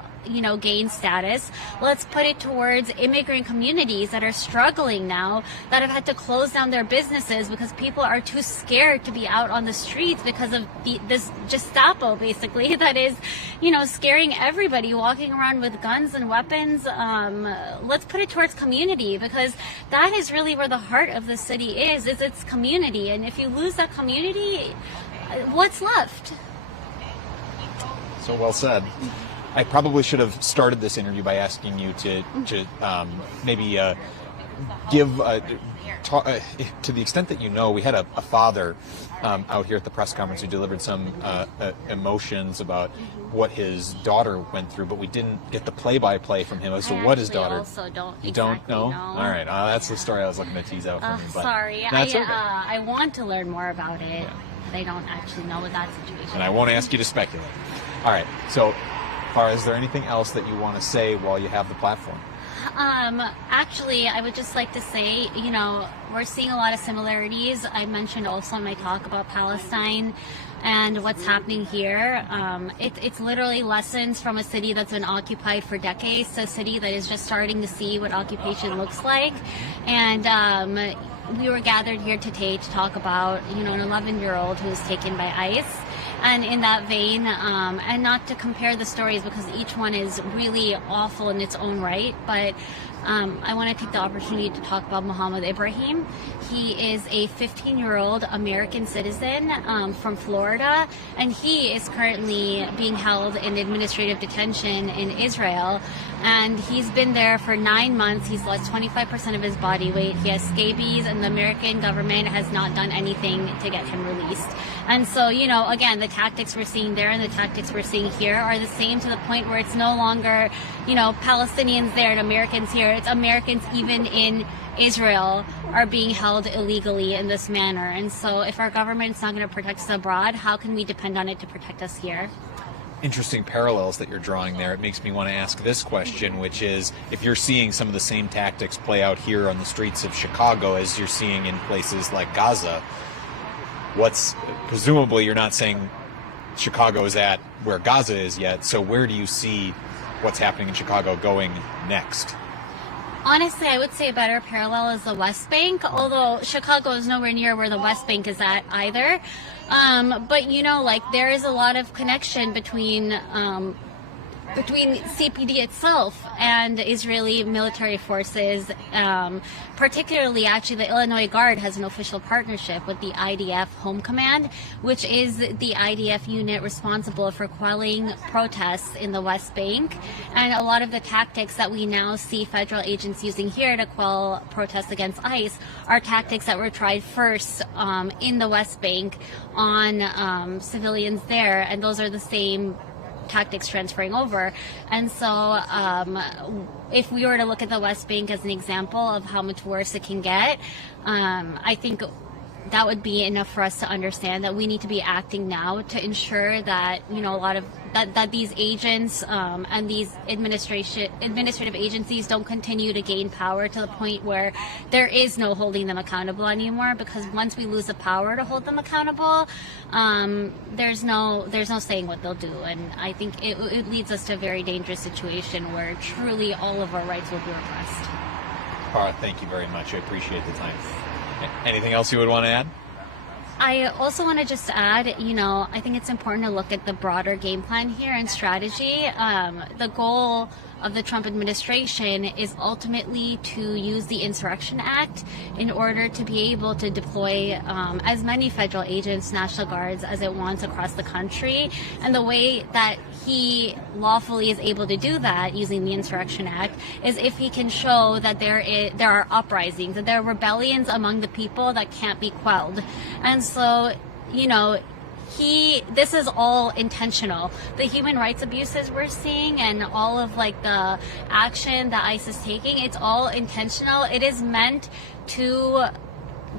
gain status. Let's put it towards immigrant communities that are struggling now, that have had to close down their businesses because people are too scared to be out on the streets because of this Gestapo, basically, that is, scaring everybody, walking around with guns and weapons. Let's put it towards community, because that is really where the heart of the city is its community. And if you lose that community, what's left? So well said. I probably should have started this interview by asking you to maybe give, to the extent that we had a father out here at the press conference who delivered some emotions about what his daughter went through, but we didn't get the play-by-play from him as to what his daughter. Also don't you exactly don't know? know. All right, that's the story I was looking to tease out from you. But sorry, that's okay. I want to learn more about it. Yeah. they don't actually know what that situation And I is. won't ask you to speculate. All right. So, Farah, is there anything else that you want to say while you have the platform? Actually, I would just like to say, you know, we're seeing a lot of similarities. I mentioned also in my talk about Palestine and what's happening here. It's literally lessons from a city that's been occupied for decades to a city that is just starting to see what occupation looks like. And we were gathered here today to talk about, you know, an 11-year-old who was taken by ICE. And in that vein, and not to compare the stories because each one is really awful in its own right, but I want to take the opportunity to talk about Muhammad Ibrahim. He is a 15-year-old American citizen from Florida, and he is currently being held in administrative detention in Israel. And he's been there for 9 months. He's lost 25% of his body weight. He has scabies, and the American government has not done anything to get him released. And so, you know, again, the tactics we're seeing there and the tactics we're seeing here are the same, to the point where it's no longer, you know, Palestinians there and Americans here. It's Americans even in Israel are being held illegally in this manner. And so if our government's not going to protect us abroad, how can we depend on it to protect us here? Interesting parallels that you're drawing there. It makes me want to ask this question, which is, if you're seeing some of the same tactics play out here on the streets of Chicago as you're seeing in places like Gaza, presumably you're not saying Chicago is at where Gaza is yet, so where do you see what's happening in Chicago going next? Honestly, I would say a better parallel is the West Bank, although Chicago is nowhere near where the West Bank is at either. But, you know, like, there is a lot of connection between CPD itself and Israeli military forces. Particularly, actually, the Illinois Guard has an official partnership with the IDF Home Command, which is the IDF unit responsible for quelling protests in the West Bank. And a lot of the tactics that we now see federal agents using here to quell protests against ICE are tactics that were tried first in the West Bank on civilians there, and those are the same tactics transferring over. And so if we were to look at the West Bank as an example of how much worse it can get, I think that would be enough for us to understand that we need to be acting now to ensure that, you know, a lot of that these agents and these administrative agencies don't continue to gain power to the point where there is no holding them accountable anymore. Because once we lose the power to hold them accountable, there's no saying what they'll do. And I think it leads us to a very dangerous situation where truly all of our rights will be repressed. Thank you very much. I appreciate the time. Anything else you would want to add? I also want to just add, you know, I think it's important to look at the broader game plan here and strategy. The goal of the Trump administration is ultimately to use the Insurrection Act in order to be able to deploy as many federal agents, National Guards, as it wants across the country. And the way that he lawfully is able to do that using the Insurrection Act is if he can show that there are uprisings, that there are rebellions among the people that can't be quelled. And so, you know, this is all intentional. The human rights abuses we're seeing and all of like the action that ICE is taking, it's all intentional. It is meant to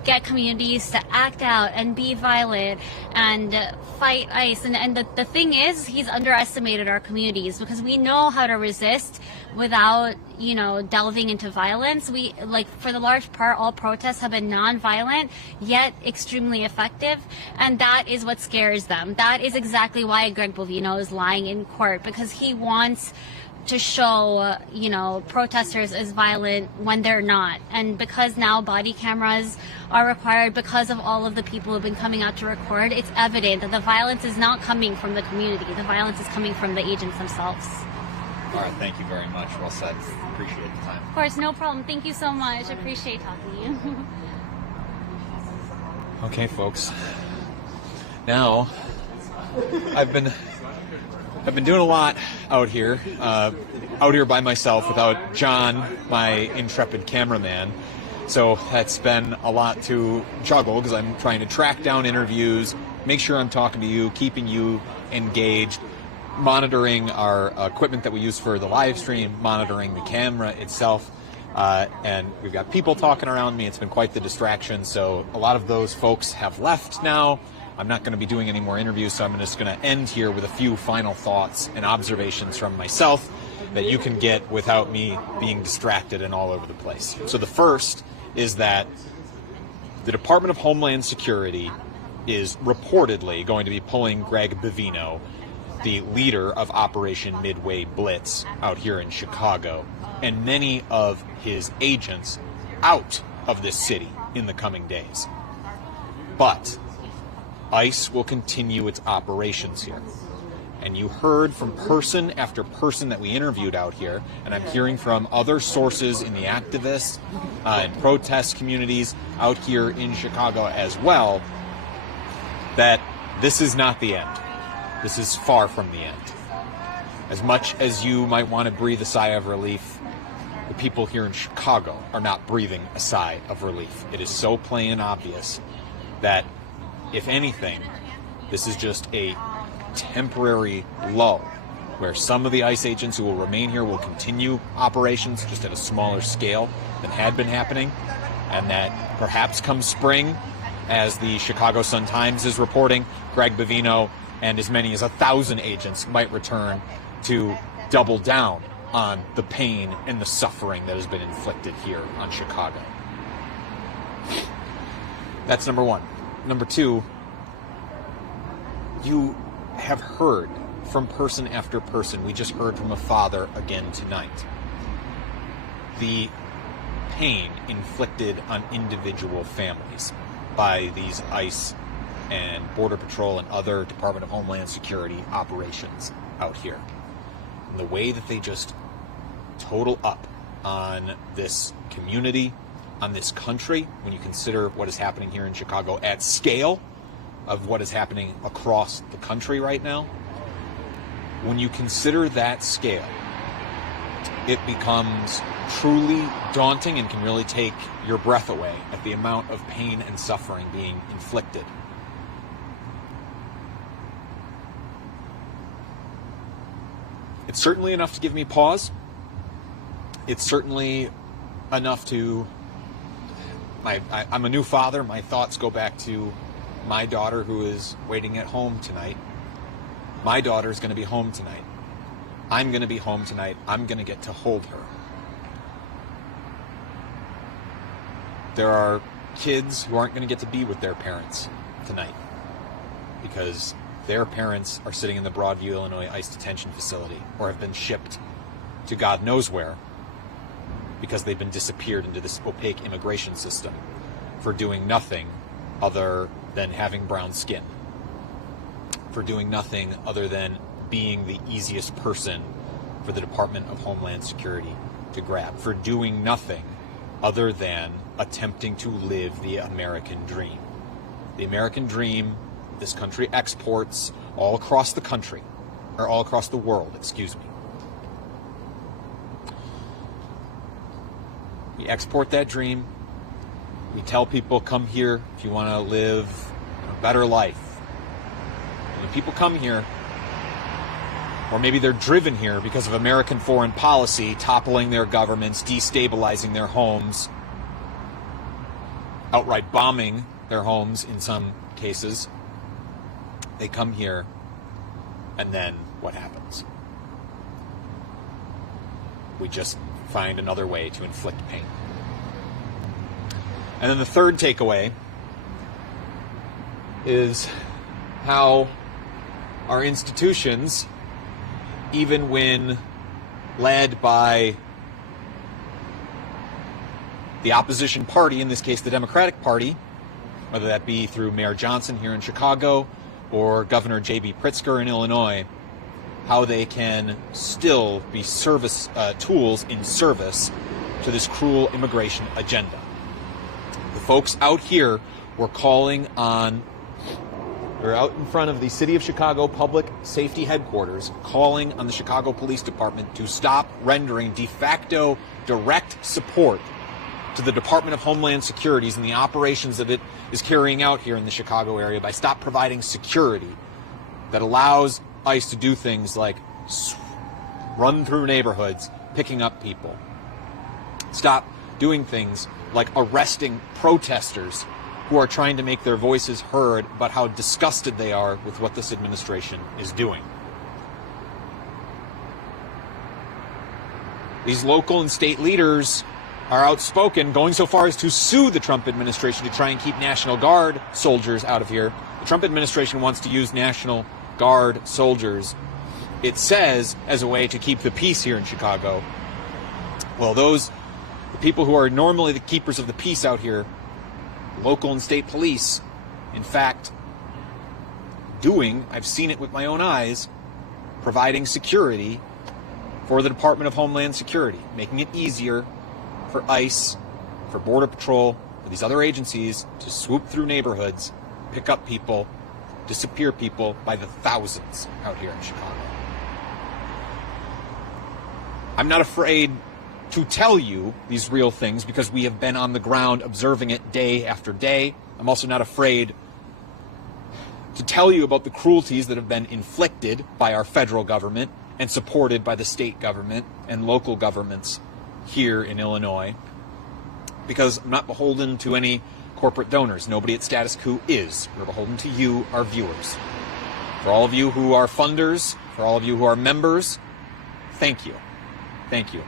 get communities to act out and be violent and fight ICE. And the thing is, he's underestimated our communities because we know how to resist without, you know, delving into violence. We, like, for the large part, all protests have been non-violent, yet extremely effective. And that is what scares them. That is exactly why Greg Bovino is lying in court, because he wants to show, you know, protesters as violent when they're not. And because now body cameras are required, because of all of the people who've been coming out to record, it's evident that the violence is not coming from the community. The violence is coming from the agents themselves. All right, thank you very much. Well said. Appreciate the time. Of course, no problem. Thank you so much. Appreciate talking to you. Okay, folks. Now, I've been doing a lot out here by myself without John, my intrepid cameraman. So that's been a lot to juggle because I'm trying to track down interviews, make sure I'm talking to you, keeping you engaged, monitoring our equipment that we use for the live stream, monitoring the camera itself. And we've got people talking around me. It's been quite the distraction. So a lot of those folks have left now. I'm not going to be doing any more interviews, so I'm just going to end here with a few final thoughts and observations from myself that you can get without me being distracted and all over the place. So the first is that the Department of Homeland Security is reportedly going to be pulling Greg Bavino, the leader of Operation Midway Blitz out here in Chicago, and many of his agents out of this city in the coming days. But ICE will continue its operations here. And you heard from person after person that we interviewed out here, and I'm hearing from other sources in the activists and protest communities out here in Chicago as well, that this is not the end. This is far from the end. As much as you might want to breathe a sigh of relief, the people here in Chicago are not breathing a sigh of relief. It is so plain and obvious that, if anything, this is just a temporary lull where some of the ICE agents who will remain here will continue operations just at a smaller scale than had been happening, and that perhaps come spring, as the Chicago Sun-Times is reporting, Greg Bavino and as many as 1,000 agents might return to double down on the pain and the suffering that has been inflicted here on Chicago. That's number one. Number two, you have heard from person after person. We just heard from a father again tonight. The pain inflicted on individual families by these ICE and Border Patrol and other Department of Homeland Security operations out here. And the way that they just total up on this community, on this country, when you consider what is happening here in Chicago at scale of what is happening across the country right now, when you consider that scale, it becomes truly daunting and can really take your breath away at the amount of pain and suffering being inflicted. It's certainly enough to give me pause. It's certainly enough to... I'm a new father. My thoughts go back to my daughter who is waiting at home tonight. My daughter is going to be home tonight. I'm going to be home tonight. I'm going to get to hold her. There are kids who aren't going to get to be with their parents tonight because their parents are sitting in the Broadview, Illinois ICE detention facility or have been shipped to God knows where because they've been disappeared into this opaque immigration system for doing nothing other than having brown skin, for doing nothing other than being the easiest person for the Department of Homeland Security to grab, for doing nothing other than attempting to live the American dream. The American dream this country exports all across the country, or all across the world, excuse me. We export that dream. We tell people, come here if you want to live a better life. And when people come here, or maybe they're driven here because of American foreign policy, toppling their governments, destabilizing their homes, outright bombing their homes in some cases, they come here, and then what happens? We just find another way to inflict pain. And then the third takeaway is how our institutions, even when led by the opposition party, in this case the Democratic Party, whether that be through Mayor Johnson here in Chicago or Governor J.B. Pritzker in Illinois, how they can still be service tools in service to this cruel immigration agenda. The folks out here were calling on, we're out in front of the City of Chicago Public Safety Headquarters, calling on the Chicago Police Department to stop rendering de facto direct support to the Department of Homeland Security and the operations that it is carrying out here in the Chicago area, by stop providing security that allows ICE to do things like run through neighborhoods, picking up people. Stop doing things like arresting protesters who are trying to make their voices heard about how disgusted they are with what this administration is doing. These local and state leaders are outspoken, going so far as to sue the Trump administration to try and keep National Guard soldiers out of here. The Trump administration wants to use National Guard soldiers, it says, as a way to keep the peace here in Chicago. Well, the people who are normally the keepers of the peace out here, local and state police, in fact, I've seen it with my own eyes, providing security for the Department of Homeland Security, making it easier for ICE, for Border Patrol, for these other agencies to swoop through neighborhoods, pick up people, disappear people by the thousands out here in Chicago. I'm not afraid to tell you these real things because we have been on the ground observing it day after day. I'm also not afraid to tell you about the cruelties that have been inflicted by our federal government and supported by the state government and local governments here in Illinois, because I'm not beholden to any corporate donors. Nobody at Status Coup is. We're beholden to you, our viewers. For all of you who are funders, for all of you who are members, thank you. Thank you.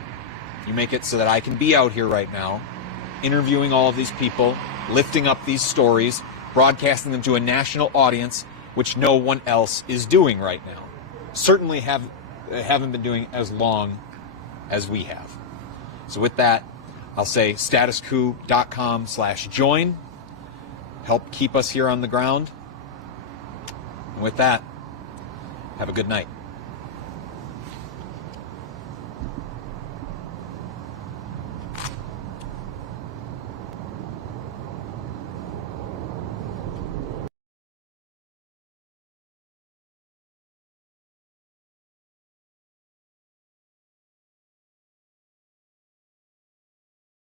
You make it so that I can be out here right now, interviewing all of these people, lifting up these stories, broadcasting them to a national audience, which no one else is doing right now. Certainly haven't been doing as long as we have. So with that, I'll say statuscoup.com/join. Help keep us here on the ground. And with that, have a good night.